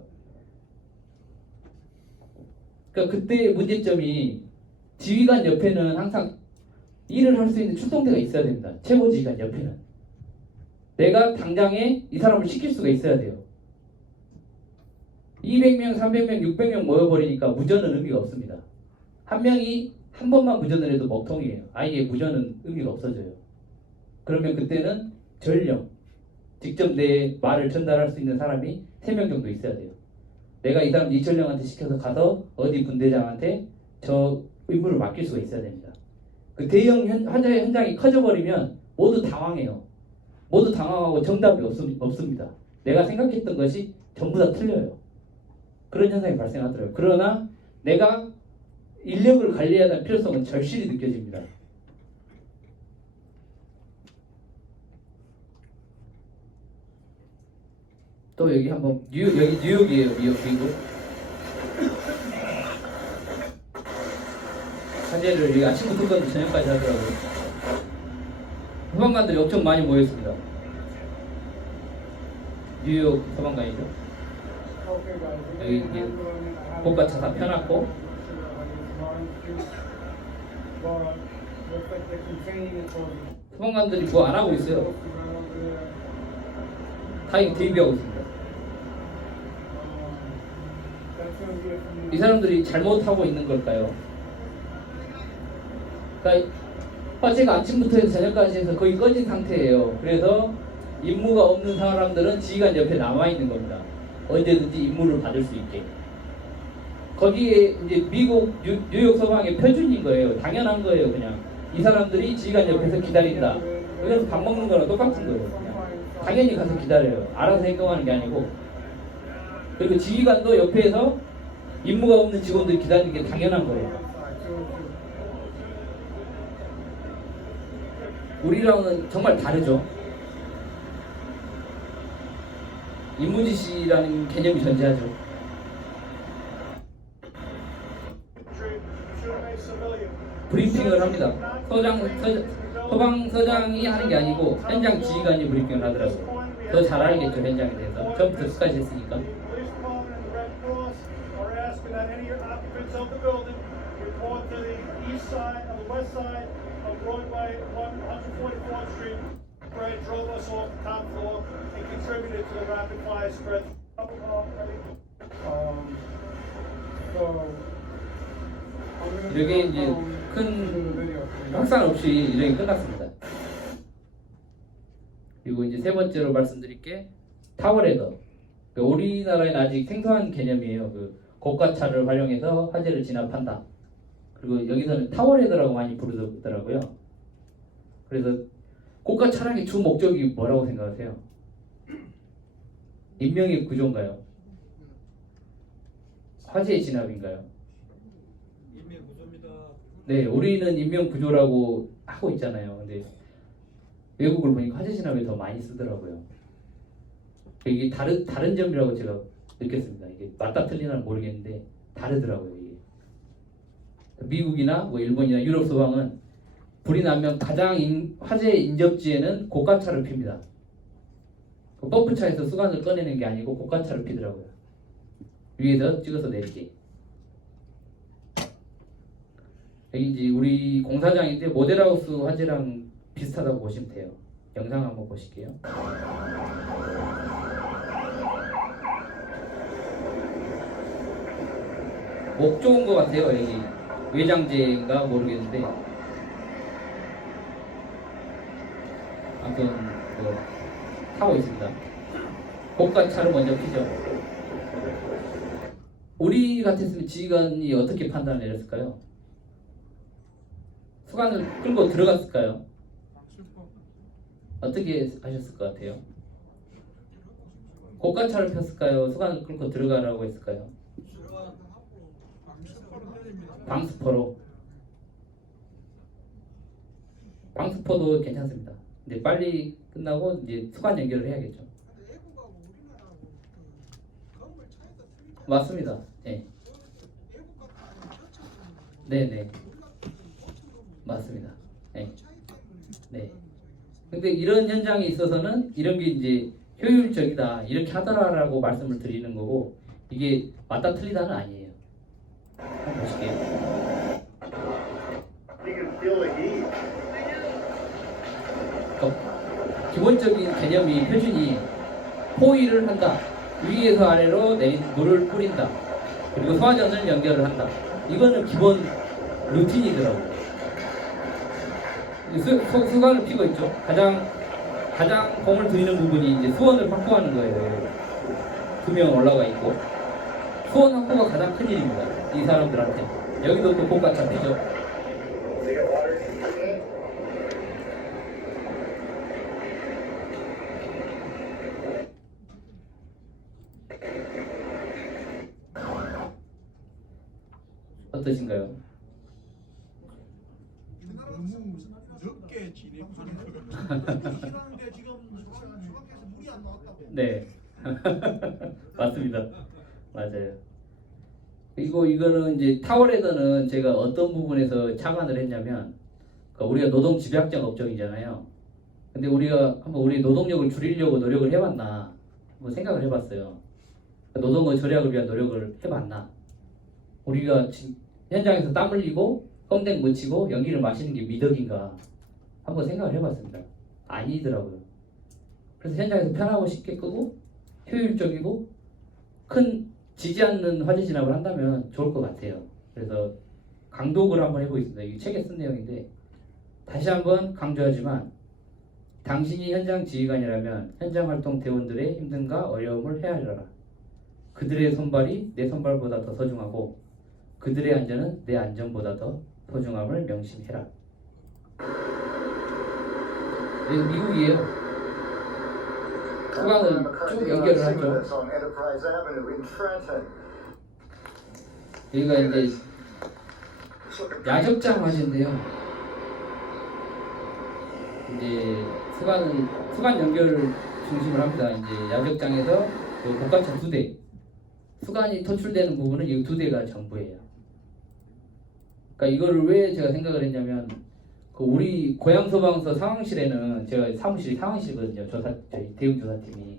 그러니까 그때 문제점이 지휘관 옆에는 항상 일을 할 수 있는 출동대가 있어야 됩니다. 최고 지휘관 옆에는. 내가 당장에 이 사람을 시킬 수가 있어야 돼요. 200명, 300명, 600명 모여버리니까 무전은 의미가 없습니다. 한 명이 한 번만 무전을 해도 먹통이에요. 아예 무전은 의미가 없어져요. 그러면 그때는 전령, 직접 내 말을 전달할 수 있는 사람이 3명 정도 있어야 돼요. 내가 이 사람 이전령한테 시켜서 가서 어디 분대장한테 저 의무를 맡길 수가 있어야 됩니다. 그 대형 환자의 현장이 커져버리면 모두 당황해요. 모두 당황하고 정답이 없습니다. 내가 생각했던 것이 전부 다 틀려요. 그런 현상이 발생하더라고요. 그러나 내가 인력을 관리해야 하는 필요성은 절실히 느껴집니다. 또 여기 한번 여기 뉴욕이에요. 뉴욕 미국. 화재를 여기 아침부터 저녁까지 하더라고요. 소방관들이 엄청 많이 모였습니다. 뉴욕 소방관이죠. 여기 이제 고가차 다 펴놨고 소방관들이 뭐 안 하고 있어요. 다 대비하고 있습니다. 이 사람들이 잘못하고 있는 걸까요? 그러니까 화재가 아침부터 해서 저녁까지 해서 거의 꺼진 상태예요. 그래서 임무가 없는 사람들은 지휘관 옆에 남아 있는 겁니다. 언제든지 임무를 받을 수 있게. 거기에 이제 미국 뉴욕 소방의 표준인 거예요. 당연한 거예요. 그냥 이 사람들이 지휘관 옆에서 기다린다. 그래서 밥 먹는 거랑 똑같은 거예요. 그냥 당연히 가서 기다려요. 알아서 행동하는 게 아니고. 그리고 지휘관도 옆에서 임무가 없는 직원들이 기다리는 게 당연한 거예요. 우리랑은 정말 다르죠. 임무지시라는 개념이 존재하죠. 브리핑을 합니다. 소방서장이 하는 게 아니고 현장 지휘관이 브리핑을 하더라고요. 더 잘 알겠죠, 현장에 대해서. 처음부터 끝까지 했으니까. 이렇게 이제 큰 확산 없이 일정이 끝났습니다. 그리고 이제 세 번째로 말씀드릴 게 타워레더. 우리나라에는 아직 생소한 개념이에요. 그 고가차를 활용해서 화재를 진압한다. 그리고 여기서는 타워레더라고 많이 부르더라고요. 그래서 고가 차량의 주 목적이 뭐라고 생각하세요? 인명의 구조인가요? 화재 진압인가요? 인명 구조입니다. 네, 우리는 인명 구조라고 하고 있잖아요. 근데 외국을 보니까 화재 진압에 더 많이 쓰더라고요. 이게 다른 점이라고 제가 느꼈습니다. 이게 맞다 틀리나 모르겠는데 다르더라고요. 이게. 미국이나 뭐 일본이나 유럽 서방은 불이 나면 가장 화재 인접지에는 고가차를 핍니다. 그 펌프차에서 수간을 꺼내는 게 아니고 고가차를 피더라고요. 위에서 찍어서 내리게. 여기 이제 우리 공사장인데 모델하우스 화재랑 비슷하다고 보시면 돼요. 영상 한번 보실게요. 목 좋은 것 같아요. 여기 외장재인가 모르겠는데 아무튼 뭐 타고 있습니다. 고가차를 먼저 피죠. 우리 같았으면 지휘관이 어떻게 판단을 내렸을까요? 수간을 끌고 들어갔을까요? 어떻게 하셨을 것 같아요? 고가차를 폈을까요? 수간을 끌고 들어가라고 했을까요? 방수포로. 방수포도 괜찮습니다. 근데 빨리 끝나고 이제 수간 연결을 해야겠죠. 맞습니다. 네. 네네. 맞습니다. 네. 네. 근데 이런 현장에 있어서는 이런 게 이제 효율적이다 이렇게 하더라라고 말씀을 드리는 거고 이게 맞다 틀리다는 아니에요. 한번 보실게요. 기본적인 개념이 표준이 포위를 한다. 위에서 아래로 내린 물을 뿌린다. 그리고 소화전을 연결을 한다. 이거는 기본 루틴이더라고요. 수관을 피고 있죠. 가장 공을 들이는 부분이 이제 수원을 확보하는 거예요. 2명 올라가 있고 수원 확보가 가장 큰 일입니다. 이 사람들한테. 여기도 또 고가차 피죠. 어떠신가요? 늦게 진입하는 거라는 게 지금 수박에서 물이 안 나왔다고. 네. 맞습니다. 맞아요. 그리고 이거는 이제 타워레더는 제가 어떤 부분에서 착안을 했냐면 우리가 노동 집약적 업종이잖아요. 근데 우리가 한번 우리 노동력을 줄이려고 노력을 해봤나 한번 생각을 해봤어요. 노동의 절약을 위한 노력을 해봤나. 우리가 현장에서 땀 흘리고 껌댕 묻히고 연기를 마시는 게 미덕인가 한번 생각을 해봤습니다. 아니더라고요. 그래서 현장에서 편하고 쉽게 끄고 효율적이고 큰 지지 않는 화재 진압을 한다면 좋을 것 같아요. 그래서 강독을 한번 해보겠습니다. 이게 책에 쓴 내용인데 다시 한번 강조하지만 당신이 현장 지휘관이라면 현장 활동 대원들의 힘듦과 어려움을 헤아려라. 그들의 손발이 내 손발보다 더 소중하고 그들의 안전은 내 안전보다 더 소중함을 명심해라. 여기 미국이에요. 수강을 쭉 연결을 하죠. 여기가 이제 야적장 화재인데요. 이제 수간 연결을 중심으로 합니다. 이제 야적장에서 그 고가차 2대, 수간이 토출되는 부분은 이 2대가 전부예요. 그러니까 이거를 왜 제가 생각을 했냐면 우리 고양소방서 상황실에는 제가 사무실이 상황실이거든요. 저희 대응 조사팀이.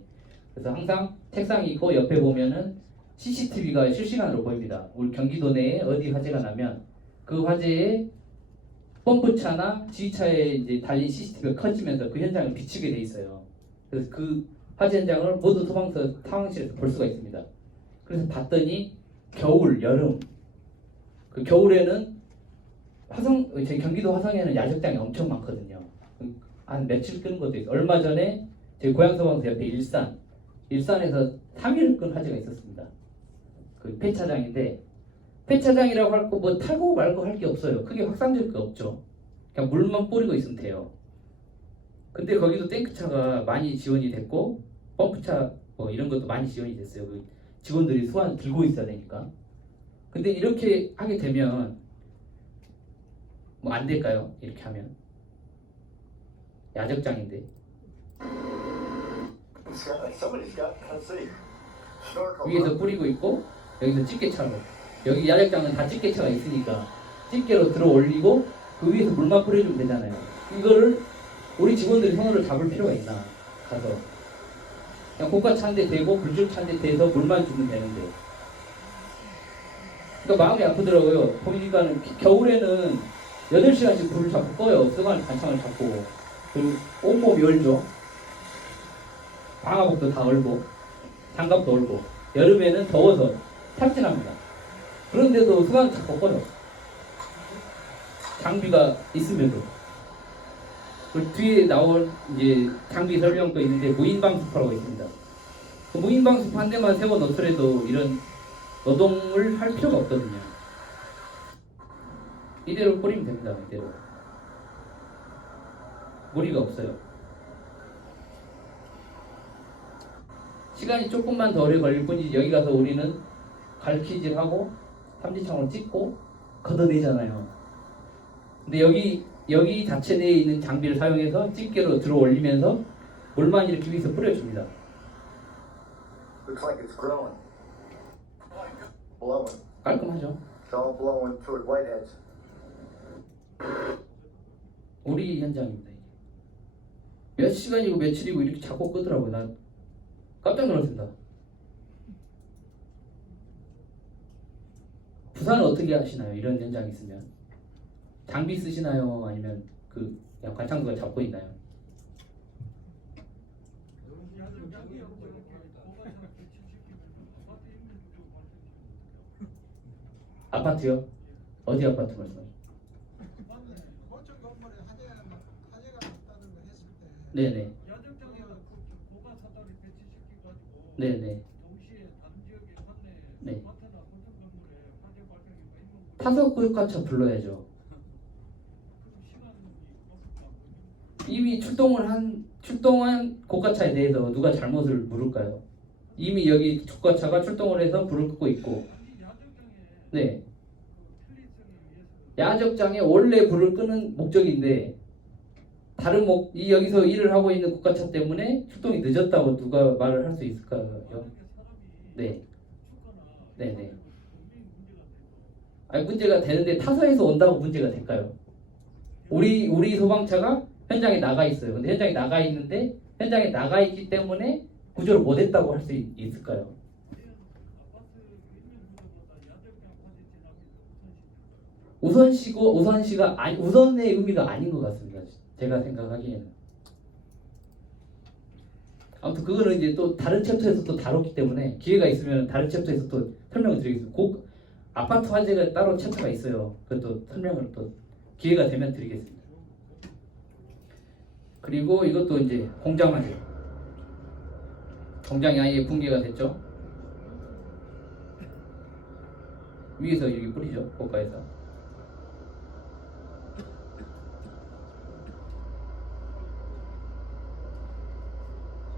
그래서 항상 책상이 있고 옆에 보면은 CCTV가 실시간으로 보입니다. 우리 경기도 내에 어디 화재가 나면 그 화재에 펌프차나 지휘차에 이제 달린 CCTV가 커지면서 그 현장을 비추게 돼 있어요. 그래서 그 화재 현장을 모두 소방서 상황실에서 볼 수가 있습니다. 그래서 봤더니 겨울, 여름, 그 겨울에는 제 경기도 화성에는 야적장이 엄청 많거든요. 한 며칠 끄는 것도 있어요. 얼마 전에 제 고양소방서 옆에 일산 일산에서 3일권 화재가 있었습니다. 그 폐차장인데 폐차장이라고 할 거 뭐 타고 말고 할 게 없어요. 크게 확산될 게 없죠. 그냥 물만 뿌리고 있으면 돼요. 근데 거기도 탱크차가 많이 지원이 됐고 펌프차 뭐 이런 것도 많이 지원이 됐어요. 그 직원들이 수완 들고 있어야 되니까. 근데 이렇게 하게 되면 뭐 안 될까요? 이렇게 하면 야적장인데 위에서 뿌리고 있고 여기서 집게차로 여기 야적장은 다 집게차가 있으니까 집게로 들어 올리고 그 위에서 물만 뿌려주면 되잖아요. 이거를 우리 직원들이 손으로 잡을 필요가 있나 가서 그냥 고가 차한대 대고 불줄 차한대 대서 물만 주면 되는데 그러니까 마음이 아프더라고요. 보니까는 겨울에는 8시간씩 불을 자꾸 꺼요. 쓰간 반창을 잡고 그리고 온몸 열죠. 방화복도 다 얼고 장갑도 얼고 여름에는 더워서 탑진합니다. 그런데도 수강 자꾸 꺼요. 장비가 있으면도 그 뒤에 나올 이제 장비 설명도 있는데 무인방수파라고 있습니다. 그 무인방수파 한 대만 세워 놓더라도 이런 노동을 할 필요가 없거든요. 이대로 뿌리면 됩니다. 이대로 무리가 없어요. 시간이 조금만 더 오래 걸릴 뿐이지 여기 가서 우리는 갈퀴질하고 삼지창으로 찍고 걷어내잖아요. 근데 여기 자체 내에 있는 장비를 사용해서 집게로 들어 올리면서 물만 이렇게 위에서 뿌려줍니다. Looks like it's growing. Blowing. 깔끔하죠? It's all blowing toward Whiteheads. 우리 현장입니다. 이게. 몇 시간이고 며칠이고 이렇게 자꾸 끄더라고요. 난 깜짝 놀랐습니다. 부산은 어떻게 하시나요? 이런 현장이 있으면 장비 쓰시나요? 아니면 그 그냥 관창소가 잡고 있나요? 아파트요? 어디 아파트 말씀하세요? 네네. 네네. 네. 타석 고객관차 불러야죠. 이미 출동한 고가차에 대해서 누가 잘못을 물을까요? 이미 여기 고가차가 출동을 해서 불을 끄고 있고, 네. 야적장에 원래 불을 끄는 목적인데 다른 여기서 일을 하고 있는 고가차 때문에 출동이 늦었다고 누가 말을 할 수 있을까요? 네. 네네. 아니 문제가 되는데 타사에서 온다고 문제가 될까요? 우리 소방차가 현장에 나가 있어요. 근데 현장에 나가 있는데 현장에 나가 있기 때문에 구조를 못했다고 할 수 있을까요? 우선시가 아니 우선의 의미가 아닌 것 같습니다. 제가 생각하기에는. 아무튼 그거는 이제 또 다른 챕터에서 또 다뤘기 때문에 기회가 있으면 다른 챕터에서 또 설명을 드리겠습니다. 아파트 화재가 따로 챕터가 있어요. 그것도 설명을 또 기회가 되면 드리겠습니다. 그리고 이것도 이제 공장 화재. 공장이 아예 붕괴가 됐죠. 위에서 여기 뿌리죠. 고가에서.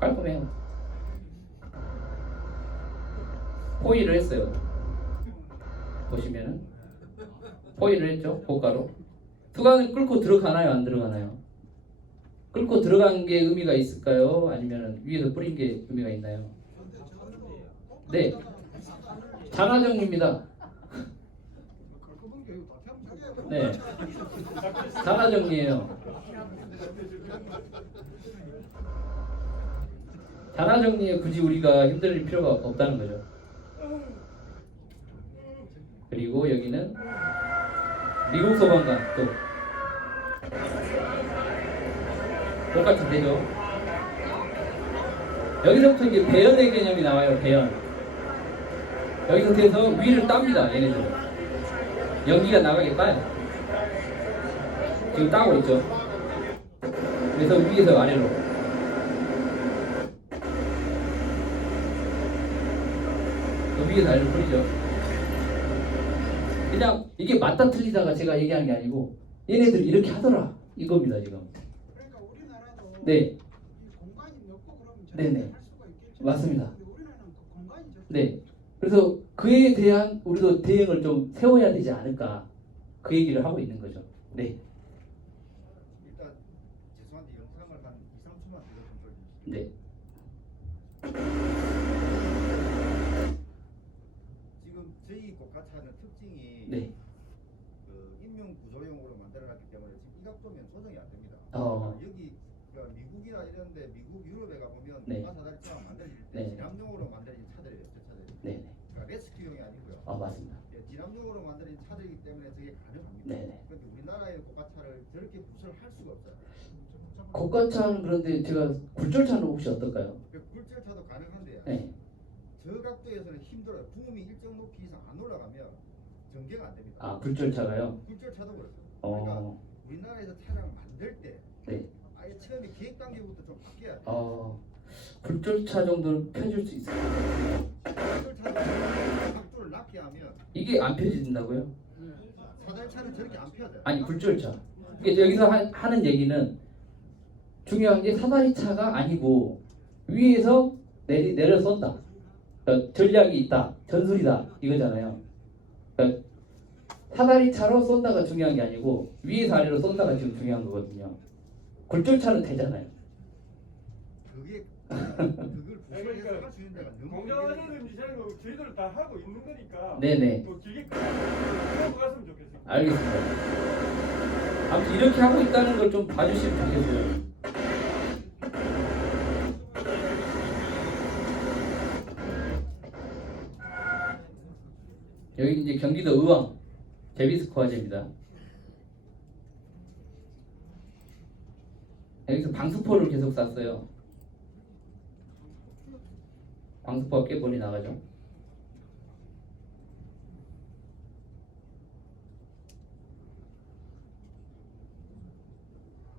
깔끔해요. 포일을 했어요. 보시면은 포일을 했죠. 고가로. 투강을 끌고 들어가나요? 안 들어가나요? 끌고 들어간 게 의미가 있을까요? 아니면 위에서 뿌린 게 의미가 있나요? 네. 잔화정리입니다. 네. 잔화정리예요. 잔화정리에 굳이 우리가 힘들 필요가 없다는 거죠. 그리고 여기는 미국 소방관 또 똑같이 되죠. 여기서부터 이제 배연의 개념이 나와요. 배연. 여기서 돼서 위를 땁니다. 얘네들은 연기가 나가게 따요. 지금 따고 있죠. 그래서 위에서 아래로 위에서 알을 뿌리죠. 그냥 이게 맞다 틀리다가 제가 얘기하는 게 아니고 얘네들 이렇게 하더라 이겁니다 지금. 그러니까 우리나라도 네, 이 공간이 넓고 그러면 네네. 할 수가 있겠죠. 맞습니다. 근데 우리나라는 그 공간이 적고 네. 그래서 그에 대한 우리도 대응을 좀 세워야 되지 않을까 그 얘기를 하고 있는 거죠. 네, 일단 죄송한데 영상을 한 2, 3초만 더 좀 보여주세요. 네, 지금 저희 고가차는 특징이 네. 그 인명 구조용으로 만들어놨기 때문에 지금 이 각도면 조정이 안 됩니다. 여기 그러니까 미국이나 이런데 미국 유럽에 가보면 네. 고가사다리처럼 만들어질 때 네. 진압용으로 만들어진 차들이에요. 저 차들이. 네, 그러니까 레스큐용이 아니고요. 맞습니다. 예, 진압용으로 만들어진 차들이기 때문에 저게 가능합니다. 네. 그런데 우리나라의 고가차를 저렇게 구설할 수가 없어요. 고가차는 그런데 제가 굴절차는 혹시 어떨까요? 그 굴절차도 가능한데요. 네. 저 각도에서는 힘들어요. 부음이 일정 높이 이상 안 올라가면 전개가 안 됩니다. 아, 굴절차가요? 굴절차도 그렇습니다. 그러니까 어, 우리나라에서 차량 만들 때 네. 아예 처음에 기획 단계부터 좀 바뀌어야 돼요. 굴절차 정도는 펴줄 수 있어요. 굴절차도 각도를 낮게 하면 이게 안 펴진다고요? 사달차는 저렇게 안 펴져요. 아니 굴절차. 이게 여기서 하는 얘기는 중요한 게 사다리차가 아니고 위에서 내려 쏜다. 그러니까 전략이 있다, 전술이다 이거잖아요. 그러니까 사다리차로 쏜다가 중요한 게 아니고 위에서 아래로 쏜다가 지금 중요한 거거든요. 굴절차는 되잖아요. 그게 그걸 구설해서 할 수 있는 데가 너무 공장원이든지 저희들 다 하고 있는 거니까 네네. 또 기계까지 넘어갔으면 좋겠어요. 알겠습니다. 아무튼 이렇게 하고 있다는 걸 좀 봐주시면 좋겠어요. 여기 이제 경기도 의왕 제비스코 화재입니다. 여기서 방수포를 계속 쐈어요. 방수포가 꽤 멀리 나가죠.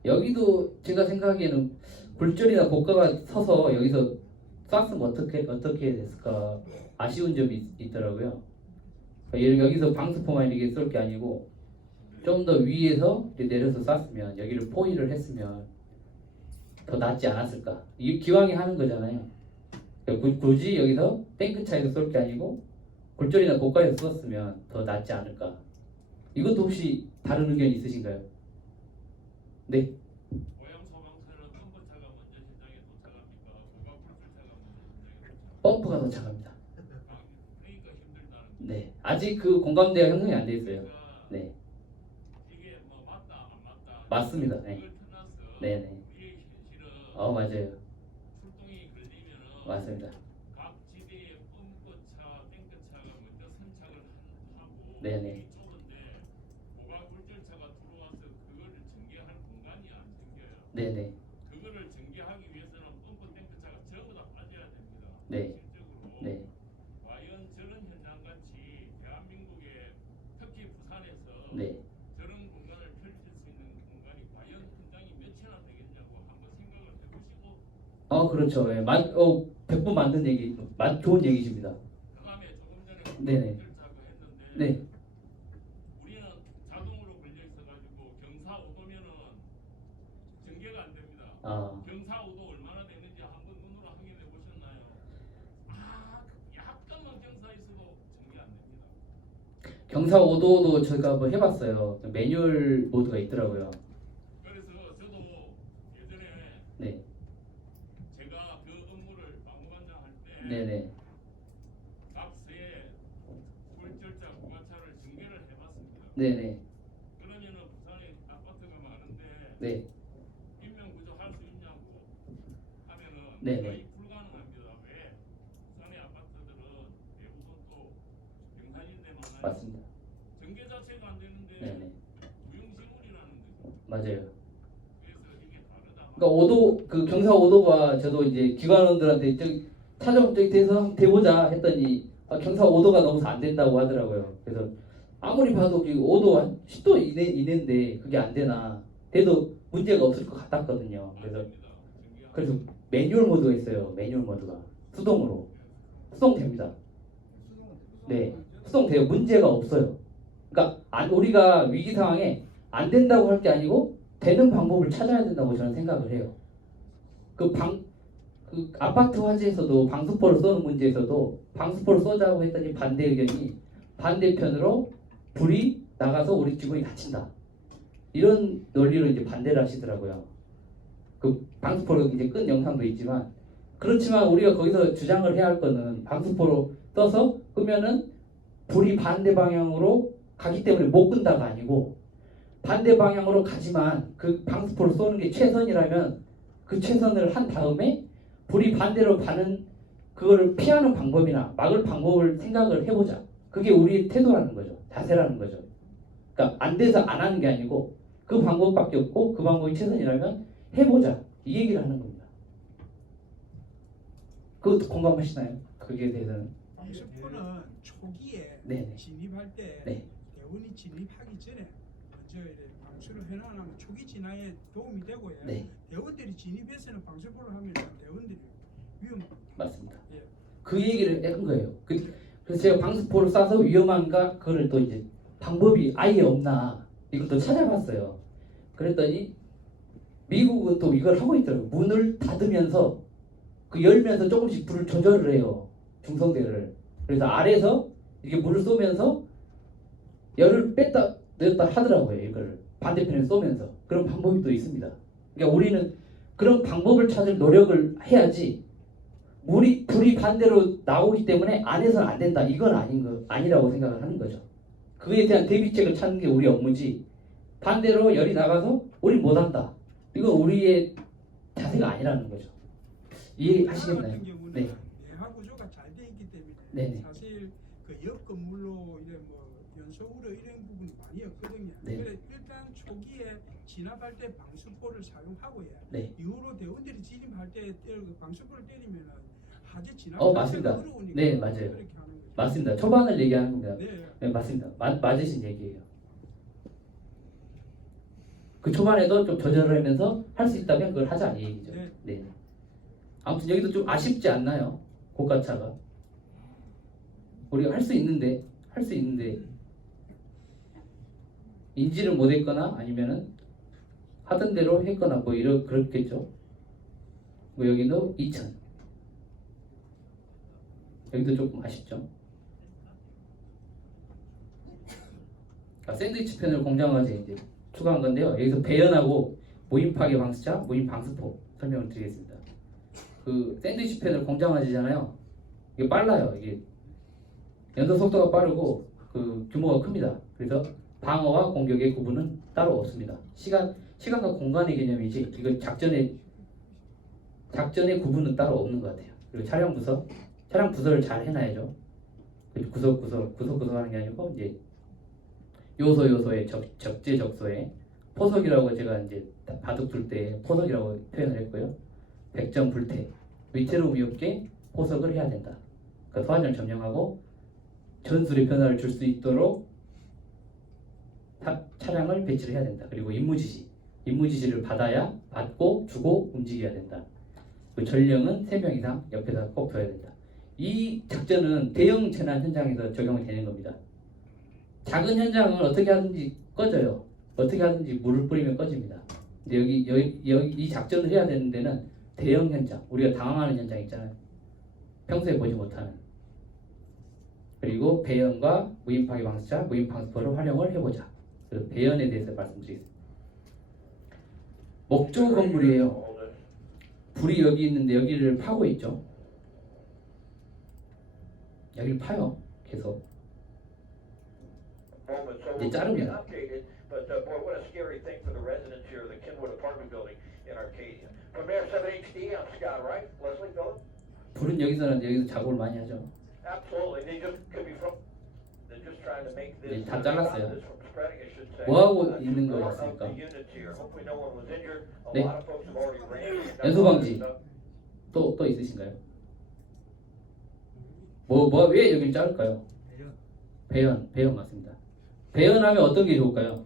여기도 제가 생각하기에는 굴절이나 고가가 서서 여기서 쐈으면 어떻게 됐을까 아쉬운 점이 있더라고요. 여기서 방수포만 이렇게 쏠 게 아니고 좀 더 위에서 내려서 쐈으면 여기를 포위를 했으면 더 낫지 않았을까. 이게 기왕에 하는 거잖아요. 굳이 여기서 탱크차에서 쏠 게 아니고 굴절이나 고가에서 쐈으면 더 낫지 않을까. 이것도 혹시 다른 의견 있으신가요? 네. 오염 소방차는 펌프차가 먼저 현장에 도착합니까? 고가 굴절차가 먼저 현장에 도착합니까? 펌프가 도착합니다. 그러니까 힘들다는 네. 아직 그 공감대가 형성이 안 돼 있어요. 네. 이게 뭐 맞다 안 맞다 맞습니다. 네. 그걸 떠나서 네네. 우리의 현실은 맞아요. 출동이 걸리면은 맞습니다. 각 지대의 펌프차, 탱크차가 먼저 선착을 하고 네네. 이 좁은데 고가 굴절차가 들어와서 그거를 전개할 공간이 안 생겨요. 네네. 그거를 전개하기 위해서는 펌프 탱크차가 전부 다 빠져야 됩니다. 네. 실적으로 네. 과연 저런 현장같이 대한민국의 특히 부산에서 네. 저런 공간을 펼칠 수 있는 공간이 과연 현장이 몇 채나 되겠냐고 한번 생각을 해보시고 그렇죠. 예. 100번 맞는 얘기, 좋은 얘기십니다. 그다음에 조금 전에 네네. 굴절차고 했는데 네. 우리는 자동으로 걸려 있어가지고 경사 5도면은 전개가 안 됩니다. 경사 5도 얼마나 되는지 한번 눈으로 확인해 보셨나요? 약간만 경사 있어도 전개 안 됩니다. 경사 5도도 저희가 한번 해봤어요. 매뉴얼 모드가 있더라고요. 그래서 저도 예전에 네. 제가 그 업무를 방문관장 할때 네네. 각세에 굴절차 고가차를 전개를 해봤습니다. 네네. 그러면은 부산에 아파트가 많은데 네. 인명 구조할 수 있냐고 하면은 네네. 거의 불가능합니다. 왜? 부산의 아파트들은 대부분 또 경산인데 많아요. 맞습니다. 전개 자체가 안 되는데 네네. 무용지물이라는 거죠. 맞아요. 그래서 이게 다르다. 그러니까 5도 그 경사 5도가 저도 이제 기관원들한테 차좀 돼서 돼보자 했더니 경사 5도가 넘어서 안 된다고 하더라고요. 그래서 아무리 봐도 5도 한 10도 이내인데 그게 안 되나 돼도 문제가 없을 것 같았거든요. 그래서 매뉴얼 모드가 있어요. 매뉴얼 모드가 수동으로 수동됩니다. 수동 네, 수송돼요. 문제가 없어요. 그러니까 우리가 위기 상황에 안 된다고 할 게 아니고 되는 방법을 찾아야 된다고 저는 생각을 해요. 그 아파트 화재에서도 방수포를 쏘는 문제에서도 방수포를 쏘자고 했더니 반대 의견이 반대편으로 불이 나가서 우리 직원이 다친다. 이런 논리로 이제 반대를 하시더라고요. 그 방수포로 이제 끈 영상도 있지만, 그렇지만 우리가 거기서 주장을 해야 할 거는 방수포로 떠서 끄면은 불이 반대 방향으로 가기 때문에 못 끈다가 아니고, 반대 방향으로 가지만 그 방수포를 쏘는 게 최선이라면 그 최선을 한 다음에 불이 반대로 가는 그거를 피하는 방법이나 막을 방법을 생각을 해보자. 그게 우리의 태도라는 거죠. 자세라는 거죠. 그러니까 안 돼서 안 하는 게 아니고 그 방법밖에 없고 그 방법이 최선이라면 해보자. 이 얘기를 하는 겁니다. 그것도 공감하시나요? 거기에 대해서는? 방수포는 초기에 네네. 진입할 때 네. 대원이 진입하기 전에 먼저 이렇게 방수를 해놔면 초기 진화에 도움이 되고요. 네. 대원들이 진입해서는 방수포를 하면 대원들이 위험합니다. 맞습니다. 예. 그 얘기를 한 거예요. 그래서 제가 방수포를 쏴서 위험한가 그걸 또 이제 방법이 아예 없나 이것도 찾아봤어요. 그랬더니 미국은 또 이걸 하고 있더라고요. 문을 닫으면서 그 열면서 조금씩 불을 조절을 해요. 중성대를. 그래서 아래에서 이게 물을 쏘면서 열을 뺐다 넣었다 하더라고요. 이걸 반대편에 쏘면서. 그런 방법이 또 있습니다. 그러니까 우리는 그런 방법을 찾을 노력을 해야지, 불이 반대로 나오기 때문에 안에서는 안 된다, 이건 아니라고 생각을 하는 거죠. 그에 대한 대비책을 찾는 게 우리 업무지, 반대로 열이 나가서 우리 못한다, 이건 우리의 자세가 아니라는 거죠. 이해하시겠나요? 같은 경우는 네. 내화 구조가 잘 돼 있기 때문에 네네. 사실 그 옆 건물로 이래 뭐 연속으로 이런 부분이 많이 없거든요. 네. 그래 일단 초기에 진압할 때 방수포를 사용하고요. 네. 이후로 대원들이 진입할 때 방수포를 때리면은 하재 진압 맞습니다. 자체가 어려우니까 네, 맞아요. 그렇게 하는 거죠. 맞습니다. 초반을 얘기하는 겁니다. 네. 네, 맞습니다. 맞으신 얘기예요. 그 초반에도 좀 조절을 하면서 할 수 있다면 그걸 하자, 이 얘기죠. 네. 네. 아무튼 여기도 좀 아쉽지 않나요? 고가차가. 우리가 할 수 있는데 인지를 못했거나 아니면은 하던 대로 했거나 뭐 그렇겠죠. 뭐 여기도 2000. 여기도 조금 아쉽죠. 샌드위치 편을 공정화제 이제 추가한 건데요. 여기서 배연하고 무인 파괴 방수차, 무인 방수포 설명을 드리겠습니다. 그 샌드위치 편을 공정화제잖아요. 이게 빨라요. 이게 연도 속도가 빠르고 그 규모가 큽니다. 그래서 방어와 공격의 구분은 따로 없습니다. 시간과 공간의 개념이지 이거 작전의 구분은 따로 없는 것 같아요. 그리고 차량 부서를 잘 해놔야죠. 구석 하는 게 아니고 이제 요소의 적재적소에 포석이라고 제가 이제 바둑 둘 때 포석이라고 표현을 했고요. 백전 불태, 위태로움이 없게 포석을 해야 된다. 그러니까 소환전 점령하고 전술의 변화를 줄 수 있도록 차량을 배치를 해야 된다. 그리고 임무 지시를 받고 주고 움직여야 된다. 그 전령은 3명 이상 옆에다 꼭 둬야 된다. 이 작전은 대형 재난 현장에서 적용이 되는 겁니다. 작은 현장은 어떻게 하든지 꺼져요. 어떻게 하든지 물을 뿌리면 꺼집니다. 근데 여기 이 작전을 해야 되는 데는 대형 현장, 우리가 당황하는 현장 있잖아요. 평소에 보지 못하는. 그리고 배연과 무인 파괴 방수차, 무인 방수포를 활용을 해보자. 그래서 배연에 대해서 말씀드리겠습니다. 목조 건물이에요. 불이 여기 있는데 여기를 파고 있죠. 여기를 파요. 계속. 이제 자릅니다. But boy, what a scary thing for the residents here of the Kenwood apartment building in Arcadia. From Mayor 7HD, I'm Scott Wright. Leslie Phillips. 불은 여기서 작업을 많이 하죠. Absolutely. They just could be from. They're just trying to make this. 다 잘랐어요. This from spreading, I should say. 뭐 하고 있는 것 Of 같습니까? the units here. Hopefully, no one was injured. A 네. lot of folks have already ran. 연소 방지. 또 있으신가요? 왜 여기를 자를까요? 배연 맞습니다. 배연하면 어떤 게 좋을까요?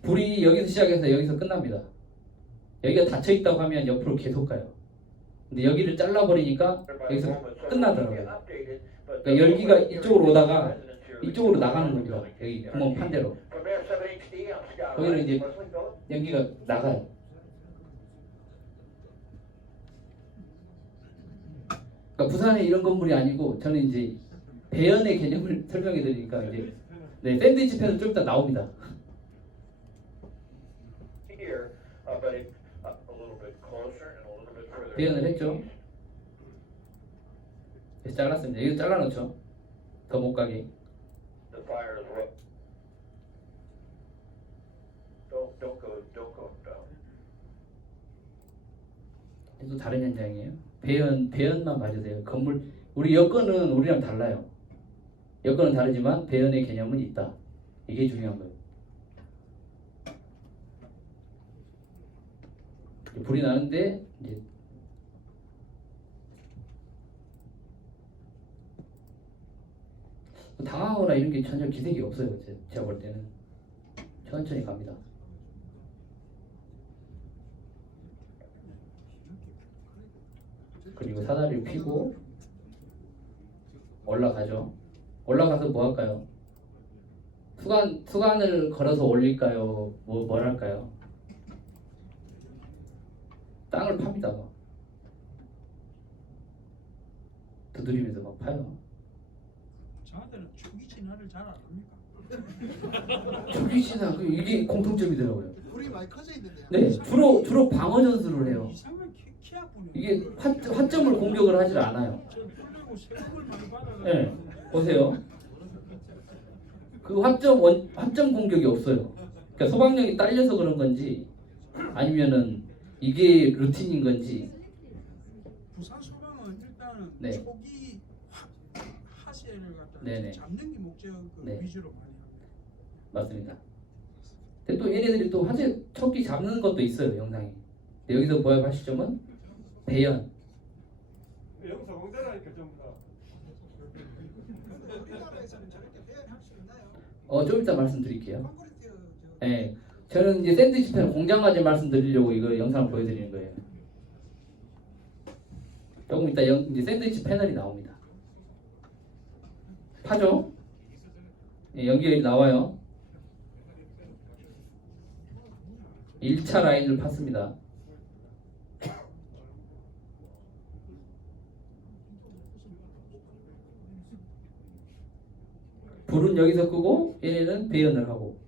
불이 여기서 시작해서 여기서 끝납니다. 여기가 닫혀 있다고 하면 옆으로 계속 가요. 근데 여기를 잘라버리니까 여기서 끝나더라고요. the 열기가 public 이쪽으로 오다가 residents here of the 이쪽으로 Kenwood 나가는 apartment 겁니다. building 여기 in our 구멍 case. 판대로. From Air 7HD, I'm Scott 거기는 Wright. 이제 Leslie Phillips. 연기가 나가요. 그러니까 부산에 이런 건물이 아니고 저는 이제 배연의 개념을 설명해 드리니까 이제 네, 샌드위치 펜은 좀 이따 나옵니다. Here, but it, a little bit closer and a little bit further. 배연을 했죠. 그래서 잘랐습니다. 이거 잘라놓죠. 더 못 가게. The fire is what? Don't go down. 또 다른 현장이에요. 배연만 봐주세요. 건물 우리 여건은 우리랑 달라요. 여건은 다르지만 배연의 개념은 있다. 이게 중요한 거예요. 불이 나는데 이제 당하거나 이런 게 전혀 기색이 없어요. 제가 볼 때는 천천히 갑니다. 그리고 사다리를 피고 올라가죠. 올라가서 뭐 할까요? 수간을 걸어서 올릴까요? 뭘 할까요? 땅을 팝니다. 막. 두드리면서 막 파요. 저한테는 초기 진화를 잘 안 합니까? 초기 진화 이게 공통점이더라고요. 불이 많이 커져 있는데요. 네, 주로 방어 전술을 해요. 이상한 키아군이. 이게 화점을 공격을 하질 않아요. 저 풀리고 세금을 많이 받아가지고. 네, 보세요. 그 화점 공격이 없어요. 그러니까 소방력이 딸려서 그런 건지 아니면은 이게 루틴인 건지. 부산 소방은 일단은 네. 초기 하세를 갖다 네네. 잡는 게 목적 네. 위주로 많이 합니다. 맞습니다. 근데 또 얘네들이 또 화재 척기 잡는 것도 있어요, 영상에. 근데 여기서 보여하실 점은 배연. 여기서 공대라니까 전부 다. 우리나라에서는 저렇게 배연할 수 있나요? 좀 이따 말씀드릴게요. 콘크리트 네, 저는 이제 샌드위치 펜 공장까지 말씀드리려고 이거 영상을 보여드리는 거예요. 조금 이따 이제 샌드위치 패널이 나옵니다. 파죠? 네, 연결이 나와요. 1차 라인을 팠습니다. 불은 여기서 끄고 얘네는 배연을 하고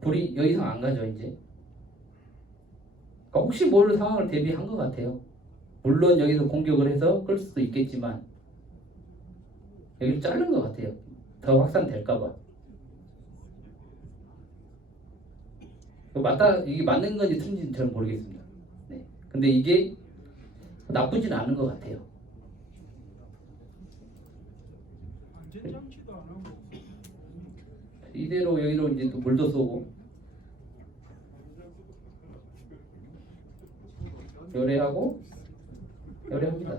불이 여기서 안 가죠 이제. 그러니까 혹시 모를 상황을 대비한 것 같아요. 물론 여기서 공격을 해서 끌 수도 있겠지만 여기를 자른 것 같아요. 더 확산될까봐. 이게 맞는 건지 틀린지는 저는 모르겠습니다. 네. 근데 이게 나쁘진 않은 것 같아요. 안전장치도 안 하고. 이대로 여기로 이제 또 물도 쏘고 요래하고 요래합니다.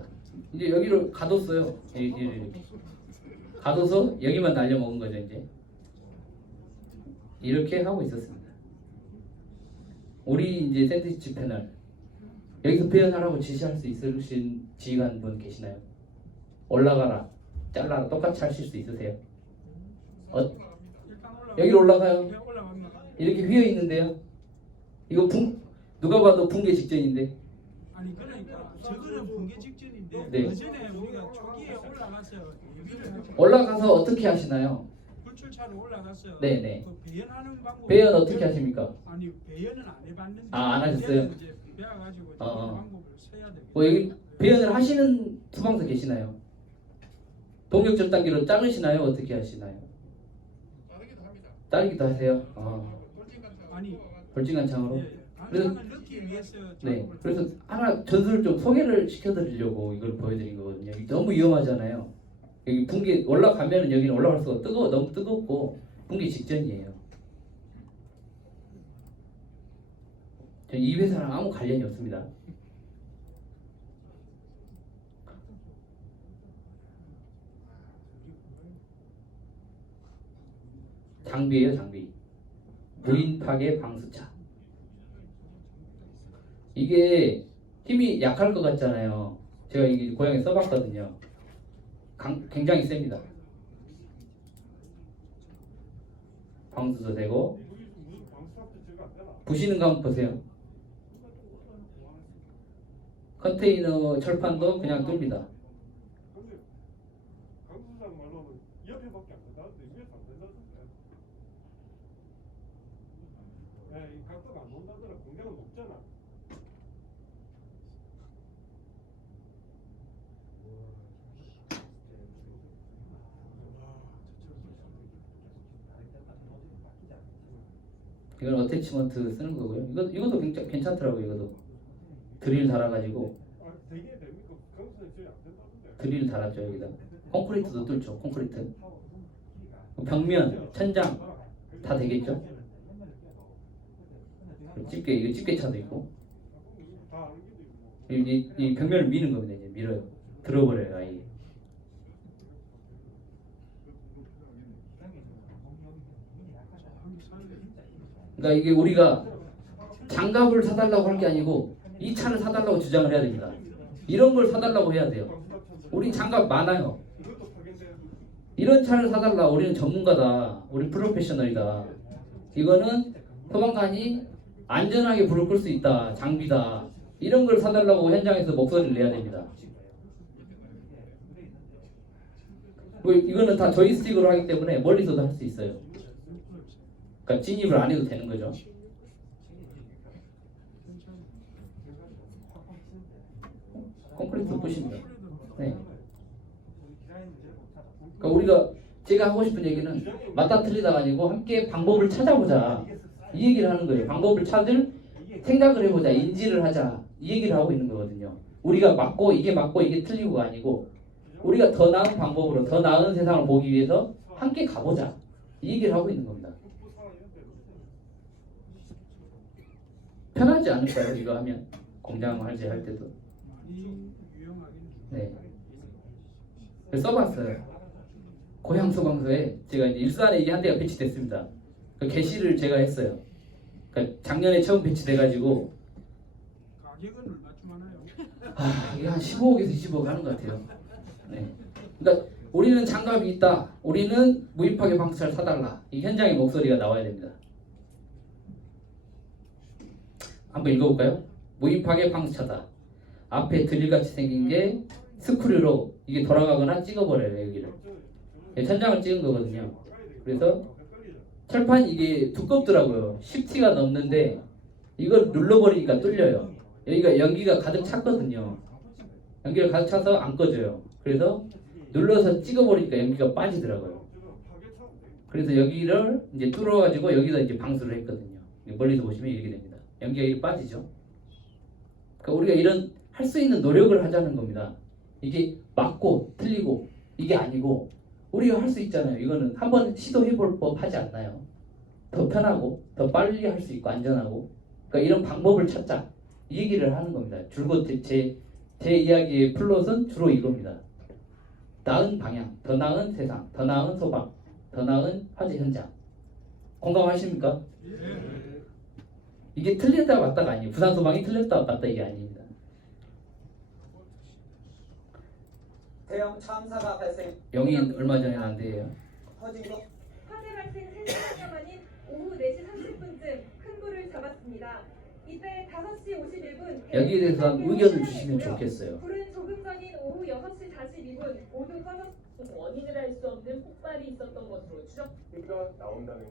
이제 여기로 가뒀어요. 이렇게 가둬서 여기만 날려먹은 거죠 이제. 이렇게 하고 있었습니다. 우리 이제 샌드위치 패널 여기서 표현하라고 지시할 수 있으신 지휘관 분 계시나요? 올라가라, 잘라라 똑같이 하실 수 있으세요? 여기로 올라가요. 이렇게 휘어 있는데요. 이거 누가 봐도 붕괴 직전인데. 아니 그러니까 저거는 붕괴 직전인데 네. 그전에 우리가 초기에 올라가서 예비를 하지. 올라가서 어떻게 하시나요? 불출차로 올라가서 네네. 그 배연하는 방법. 배연 어떻게 하십니까? 아니 배연은 안 해봤는데. 안 하셨어요? 이제 배워가지고 방법을 써야 돼. 여기 배연을 하시는 소방서 계시나요? 동력 절단기로 자르시나요? 어떻게 하시나요? 자르기도 하세요. 아니 돌진관창으로. 그래서 안상을 넣기 위해서. 네, 그래서 하나 전술을 좀 소개를 시켜드리려고 이걸 보여드린 거거든요. 너무 위험하잖아요. 여기 붕괴 올라가면은 여기는 올라갈 수가 너무 뜨겁고 붕괴 직전이에요. 이 회사랑 아무 관련이 없습니다. 장비예요, 장비. 무인 파괴 방수차. 이게 힘이 약할 것 같잖아요. 제가 이게 고양이 써봤거든요. 굉장히 셉니다. 방수도 되고 부시는 거 한번 보세요. 컨테이너 철판도 그냥 뚫립니다. 이건 어태치먼트 쓰는 거고요. 이것도 굉장히 괜찮더라고요. 이것도 드릴 달아가지고 드릴 달았죠. 여기다 콘크리트도 뚫죠. 콘크리트 벽면, 천장 다 되겠죠. 집게, 이거 집게차도 있고 이 벽면을 미는 겁니다. 이제 밀어요. 들어버려요. 아예. 그러니까 이게 우리가 장갑을 사달라고 할 게 아니고 이 차를 사달라고 주장을 해야 됩니다. 이런 걸 사달라고 해야 돼요. 우리 장갑 많아요. 이런 차를 사달라. 우리는 전문가다. 우리 프로페셔널이다. 이거는 소방관이 안전하게 불을 끌 수 있다. 장비다. 이런 걸 사달라고 현장에서 목소리를 내야 됩니다. 그리고 이거는 다 조이스틱으로 하기 때문에 멀리서도 할 수 있어요. 그러니까 진입을 안 해도 되는 거죠. 콘크리트 부십니다. 네. 그러니까 우리가 제가 하고 싶은 얘기는 맞다 틀리다가 아니고 함께 방법을 찾아보자. 이 얘기를 하는 거예요. 방법을 찾을 생각을 해보자. 인지를 하자. 이 얘기를 하고 있는 거거든요. 우리가 맞고 이게 틀리고가 아니고 우리가 더 나은 방법으로 더 나은 세상을 보기 위해서 함께 가보자. 이 얘기를 하고 있는 겁니다. 편하지 않을까요? 이거 하면 공장 할 때도. 네. 써봤어요. 고향 소방서에 제가 이제 일산에 이게 한 대가 배치됐습니다. 그 게시를 제가 했어요. 그러니까 작년에 처음 배치돼가지고 가격은 얼마쯤 하나요? 이게 한 15억에서 20억 하는 것 같아요. 네. 그러니까 우리는 장갑이 있다. 우리는 무입하게 방수차를 사달라. 이 현장의 목소리가 나와야 됩니다. 한번 읽어볼까요? 무입하게 방수차다. 앞에 드릴같이 생긴 게 스크류로 이게 돌아가거나 찍어버려요. 여기를. 천장을 찍은 거거든요. 그래서 철판 이게 두껍더라고요. 10T가 넘는데 이걸 눌러버리니까 뚫려요. 여기가 연기가 가득 찼거든요. 연기가 가득 차서 안 꺼져요. 그래서 눌러서 찍어버리니까 연기가 빠지더라고요. 그래서 여기를 이제 뚫어가지고 여기다 이제 방수를 했거든요. 멀리서 보시면 이렇게 됩니다. 연기가 이렇게 빠지죠. 그러니까 우리가 이런 할 수 있는 노력을 하자는 겁니다. 이게 맞고 틀리고 이게 아니고 우리가 할 수 있잖아요. 이거는 한번 시도해볼 법 하지 않나요? 더 편하고 더 빨리 할 수 있고 안전하고 그러니까 이런 방법을 찾자 이 얘기를 하는 겁니다. 줄곧 제 이야기의 플롯은 주로 이겁니다. 나은 방향, 더 나은 세상, 더 나은 소방, 더 나은 화재 현장. 공감하십니까? 이게 틀렸다 맞다가 아니에요. 부산 소방이 틀렸다 맞다 이게 아닙니다. 대형 참사가 발생. 영인 얼마 전에 난데요. 터진 거. 화재 발생 3시간 만인 오후 4시 30분쯤 큰 불을 잡았습니다. 이때 5시 51분 여기에 대해서 의견을 주시면 좋겠어요. 불은 조금 전인 오후 6시 42분 모두 꺼졌습니다. 원인을 알 수 없는 폭발이 있었던 것으로 추정. 가 나온다는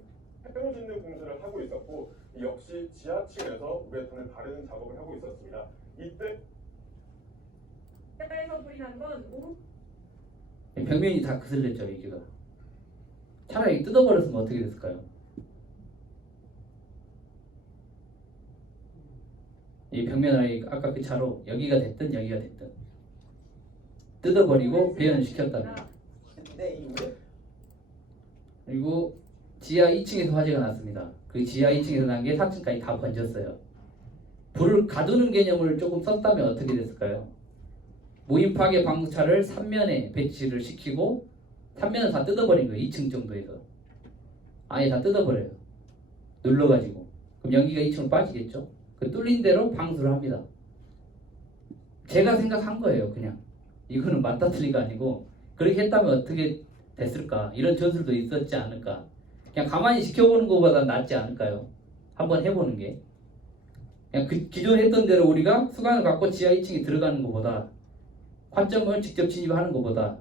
해로 짓는 공사를 하고 있었고 역시 지하층에서 우레탄을 바르는 작업을 하고 있었습니다. 이때 에서 불이 난 건 오후 벽면이 다 그슬렸죠. 여기가 차라리 뜯어버렸으면 어떻게 됐을까요? 이 벽면이 아까 그 차로 여기가 됐든 여기가 됐든 뜯어버리고 배연을 시켰답니다. 그리고 지하 2층에서 화재가 났습니다. 그 지하 2층에서 난 게 4층까지 다 번졌어요. 불을 가두는 개념을 조금 썼다면 어떻게 됐을까요? 무입하게 방수차를 3면에 배치를 시키고 3면을 다 뜯어버린 거예요. 2층 정도에서 아예 다 뜯어버려요. 눌러가지고 그럼 연기가 2층으로 빠지겠죠. 그 뚫린 대로 방수를 합니다. 제가 생각한 거예요. 그냥 이거는 맞다 틀리가 아니고 그렇게 했다면 어떻게 됐을까? 이런 전술도 있었지 않을까? 그냥 가만히 지켜보는 것보다 낫지 않을까요? 한번 해보는 게. 그냥 기존에 했던 대로 우리가 수강을 갖고 지하 2층에 들어가는 것보다 관점을 직접 진입하는 것보다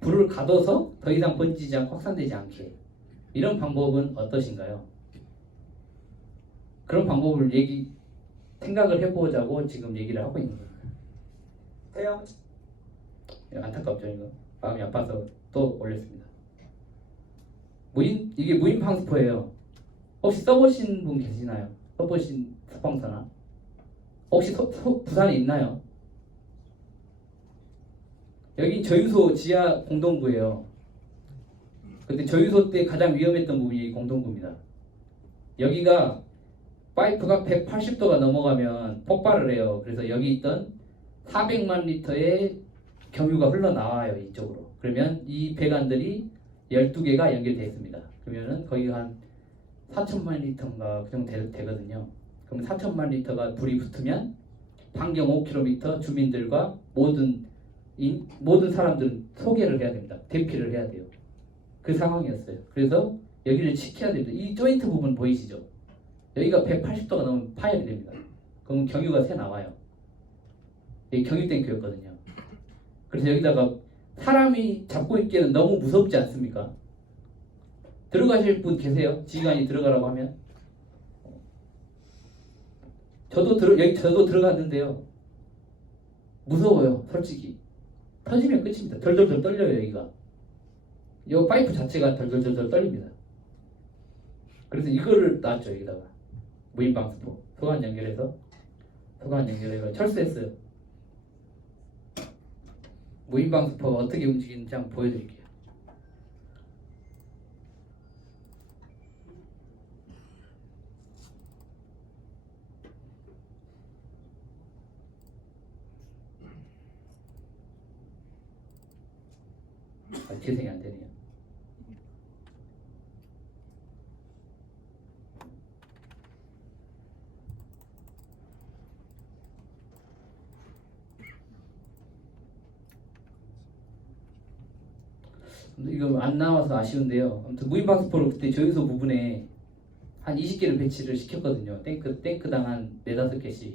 불을 가둬서 더 이상 번지지 않고 확산되지 않게 이런 방법은 어떠신가요? 그런 방법을 생각을 해보자고 지금 얘기를 하고 있는 거예요. 태양 안타깝죠 이거. 마음이 아파서 또 올렸습니다. 이게 무인 방스포예요. 혹시 써보신 분 계시나요? 써보신 스폰서나 혹시 부산에 있나요? 여기 저유소 지하 공동구예요. 근데 저유소 때 가장 위험했던 부분이 공동구입니다. 여기가 파이프가 180도가 넘어가면 폭발을 해요. 그래서 여기 있던 400만 리터의 경유가 흘러나와요 이쪽으로. 그러면 이 배관들이 12개가 연결되어 있습니다. 그러면은 거기가 한 4천만 리터인가 그 정도 되거든요. 그럼 4천만 리터가 불이 붙으면 반경 5km 주민들과 모든 사람들은 소개를 해야 됩니다. 대피를 해야 돼요. 그 상황이었어요. 그래서 여기를 지켜야 됩니다. 이 조인트 부분 보이시죠? 여기가 180도가 넘으면 파열이 됩니다. 그럼 경유가 새 나와요. 여기 경유 탱크였거든요. 그래서 여기다가 사람이 잡고 있기에는 너무 무섭지 않습니까? 들어가실 분 계세요? 지휘관이 들어가라고 하면? 저도 들어갔는데요. 무서워요, 솔직히. 터지면 끝입니다. 덜덜덜 떨려요, 여기가. 이 파이프 자체가 덜덜덜 떨립니다. 그래서 이거를 놨죠, 여기다가. 무인방수포. 소관 연결해서 철수했어요. 무인방수포가 어떻게 움직이는지 한번 보여드릴게요. 재생이 안 되네요. 이거 안 나와서 아쉬운데요. 아무튼 무인방수포를 그때 저유소 부분에 한 20개를 배치를 시켰거든요. 탱크당 한 4-5개씩.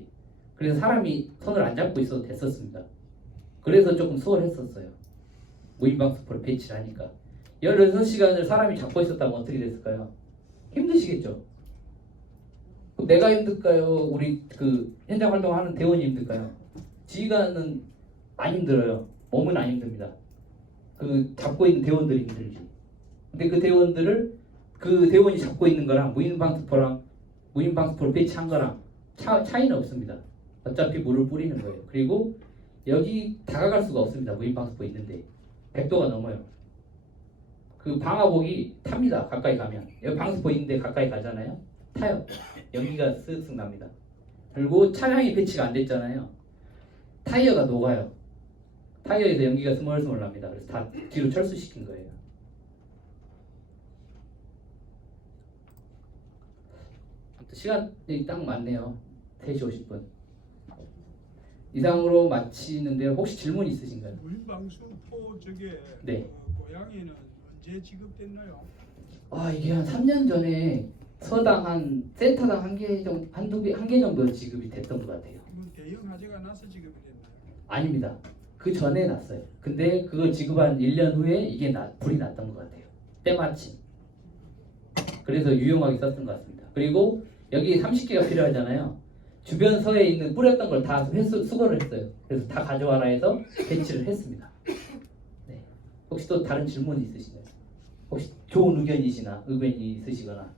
그래서 사람이 손을 안 잡고 있어도 됐었습니다. 그래서 조금 수월했었어요. 무인방수포를 배치를 하니까. 16시간을 사람이 잡고 있었다면 어떻게 됐을까요? 힘드시겠죠? 내가 힘들까요? 우리 현장 활동하는 대원이 힘들까요? 지휘관은 안 힘들어요. 몸은 안 힘듭니다. 잡고 있는 대원들이 힘들지. 근데 그 대원이 잡고 있는 거랑 무인방수포를 배치한 거랑 차이는 없습니다. 어차피 물을 뿌리는 거예요. 그리고 여기 다가갈 수가 없습니다. 무인방수포 있는데 100도가 넘어요. 그 방화복이 탑니다. 가까이 가면. 여기 방수포 있는데 가까이 가잖아요. 타요. 연기가 쓱쓱 납니다. 그리고 차량이 배치가 안 됐잖아요. 타이어가 녹아요. 타이어에서 연기가 스멀스멀 납니다. 그래서 다 뒤로 철수시킨 거예요. 시간이 딱 맞네요. 3시 50분. 이상으로 마치는데 혹시 질문 있으신가요? 무인방수포 저게 네. 고향에는 언제 지급됐나요? 이게 한 3년 전에 센터당 한 개 정도 지급이 됐던 것 같아요. 그건 대형 화재가 나서 지급이 됐나요? 아닙니다. 그 전에 났어요. 근데 그걸 지급한 1년 후에 이게 불이 났던 것 같아요. 때마침. 그래서 유용하게 썼던 것 같습니다. 그리고 여기 30개가 필요하잖아요. 주변 서에 있는 뿌렸던 걸 다 수거를 했어요. 그래서 다 가져와라 해서 배치를 했습니다. 네. 혹시 또 다른 질문 있으신가요? 혹시 좋은 의견이 있으시거나.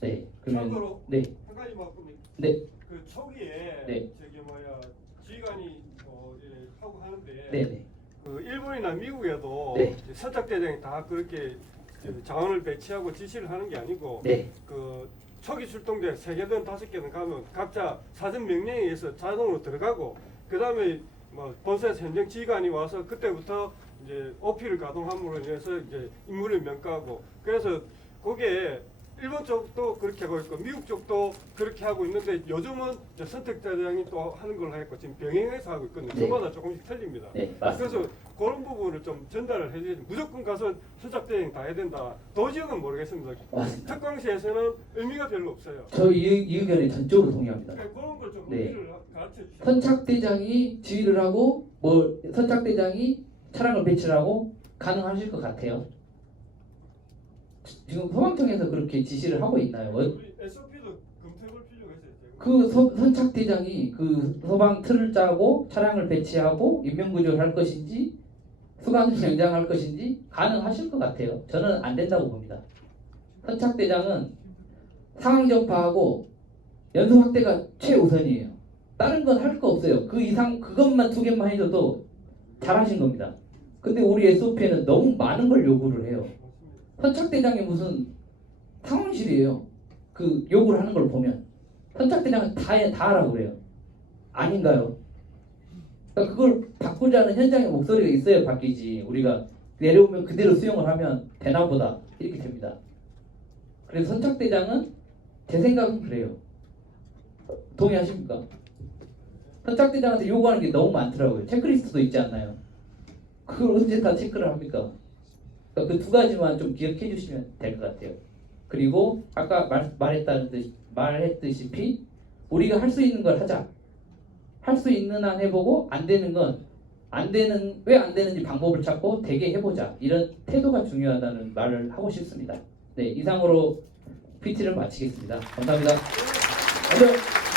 네. 그러면 참고로 네. 한 가지만 보면 네. 그 초기에 네. 지휘관이 하고 하는데 네. 그 일본이나 미국에도 네. 선착대장이 다 그렇게 자원을 배치하고 지시를 하는 게 아니고 네. 그 초기 출동대 3개든 5개든 가면 각자 사전 명령에 의해서 자동으로 들어가고 그 다음에 본사에서 현장 지휘관이 와서 그때부터 이제 OP를 가동함으로 인해서 이제 임무를 명가하고 그래서 그게 일본 쪽도 그렇게 하고 있고 미국 쪽도 그렇게 하고 있는데 요즘은 이제 선택자장이 또 하는 걸로 했고 지금 병행해서 하고 있거든요. 네. 저마다 조금씩 틀립니다. 네, 맞습니다. 그래서 그런 부분을 좀 전달을 해주지 무조건 가서 선착대행 다 해야 된다. 도지역은 모르겠습니다. 맞습니다. 특광시에서는 의미가 별로 없어요. 저 이 의견에 전적으로 동의합니다. 네, 그런 걸좀 네. 의미를 가르쳐 주시죠. 선착대장이 지휘를 하고 뭐 선착대장이 차량을 배치를 하고 가능하실 것 같아요. 지금 소방청에서 그렇게 지시를 하고 있나요? 우리 SOP도 검토해볼 필요가 있어요. 그 선착대장이 그 소방 틀을 짜고 차량을 배치하고 인명구조를 할 것인지 수강을 연장할 것인지 가능하실 것 같아요. 저는 안 된다고 봅니다. 선착대장은 상황 전파하고 연소 확대가 최우선이에요. 다른 건 할 거 없어요. 그 이상 그것만 2개만 해줘도 잘하신 겁니다. 근데 우리 SOP에는 너무 많은 걸 요구를 해요. 선착대장이 무슨 상황실이에요. 그 요구를 하는 걸 보면 선착대장은 다 하라고 그래요. 아닌가요? 그러니까 그걸 바꾸자는 현장의 목소리가 있어야 바뀌지. 우리가 내려오면 그대로 수용을 하면 되나 보다 이렇게 됩니다. 그래서 선착대장은 제 생각은 그래요. 동의하십니까? 선착대장한테 요구하는 게 너무 많더라고요. 체크리스트도 있지 않나요? 그걸 언제 다 체크를 합니까? 그러니까 그 2가지만 좀 기억해 주시면 될 것 같아요. 그리고 아까 말했듯이 우리가 할 수 있는 걸 하자. 할 수 있는 한 해보고 안 되는 건 왜 안 되는지 방법을 찾고 되게 해보자. 이런 태도가 중요하다는 말을 하고 싶습니다. 네, 이상으로 PT를 마치겠습니다. 감사합니다. 안녕.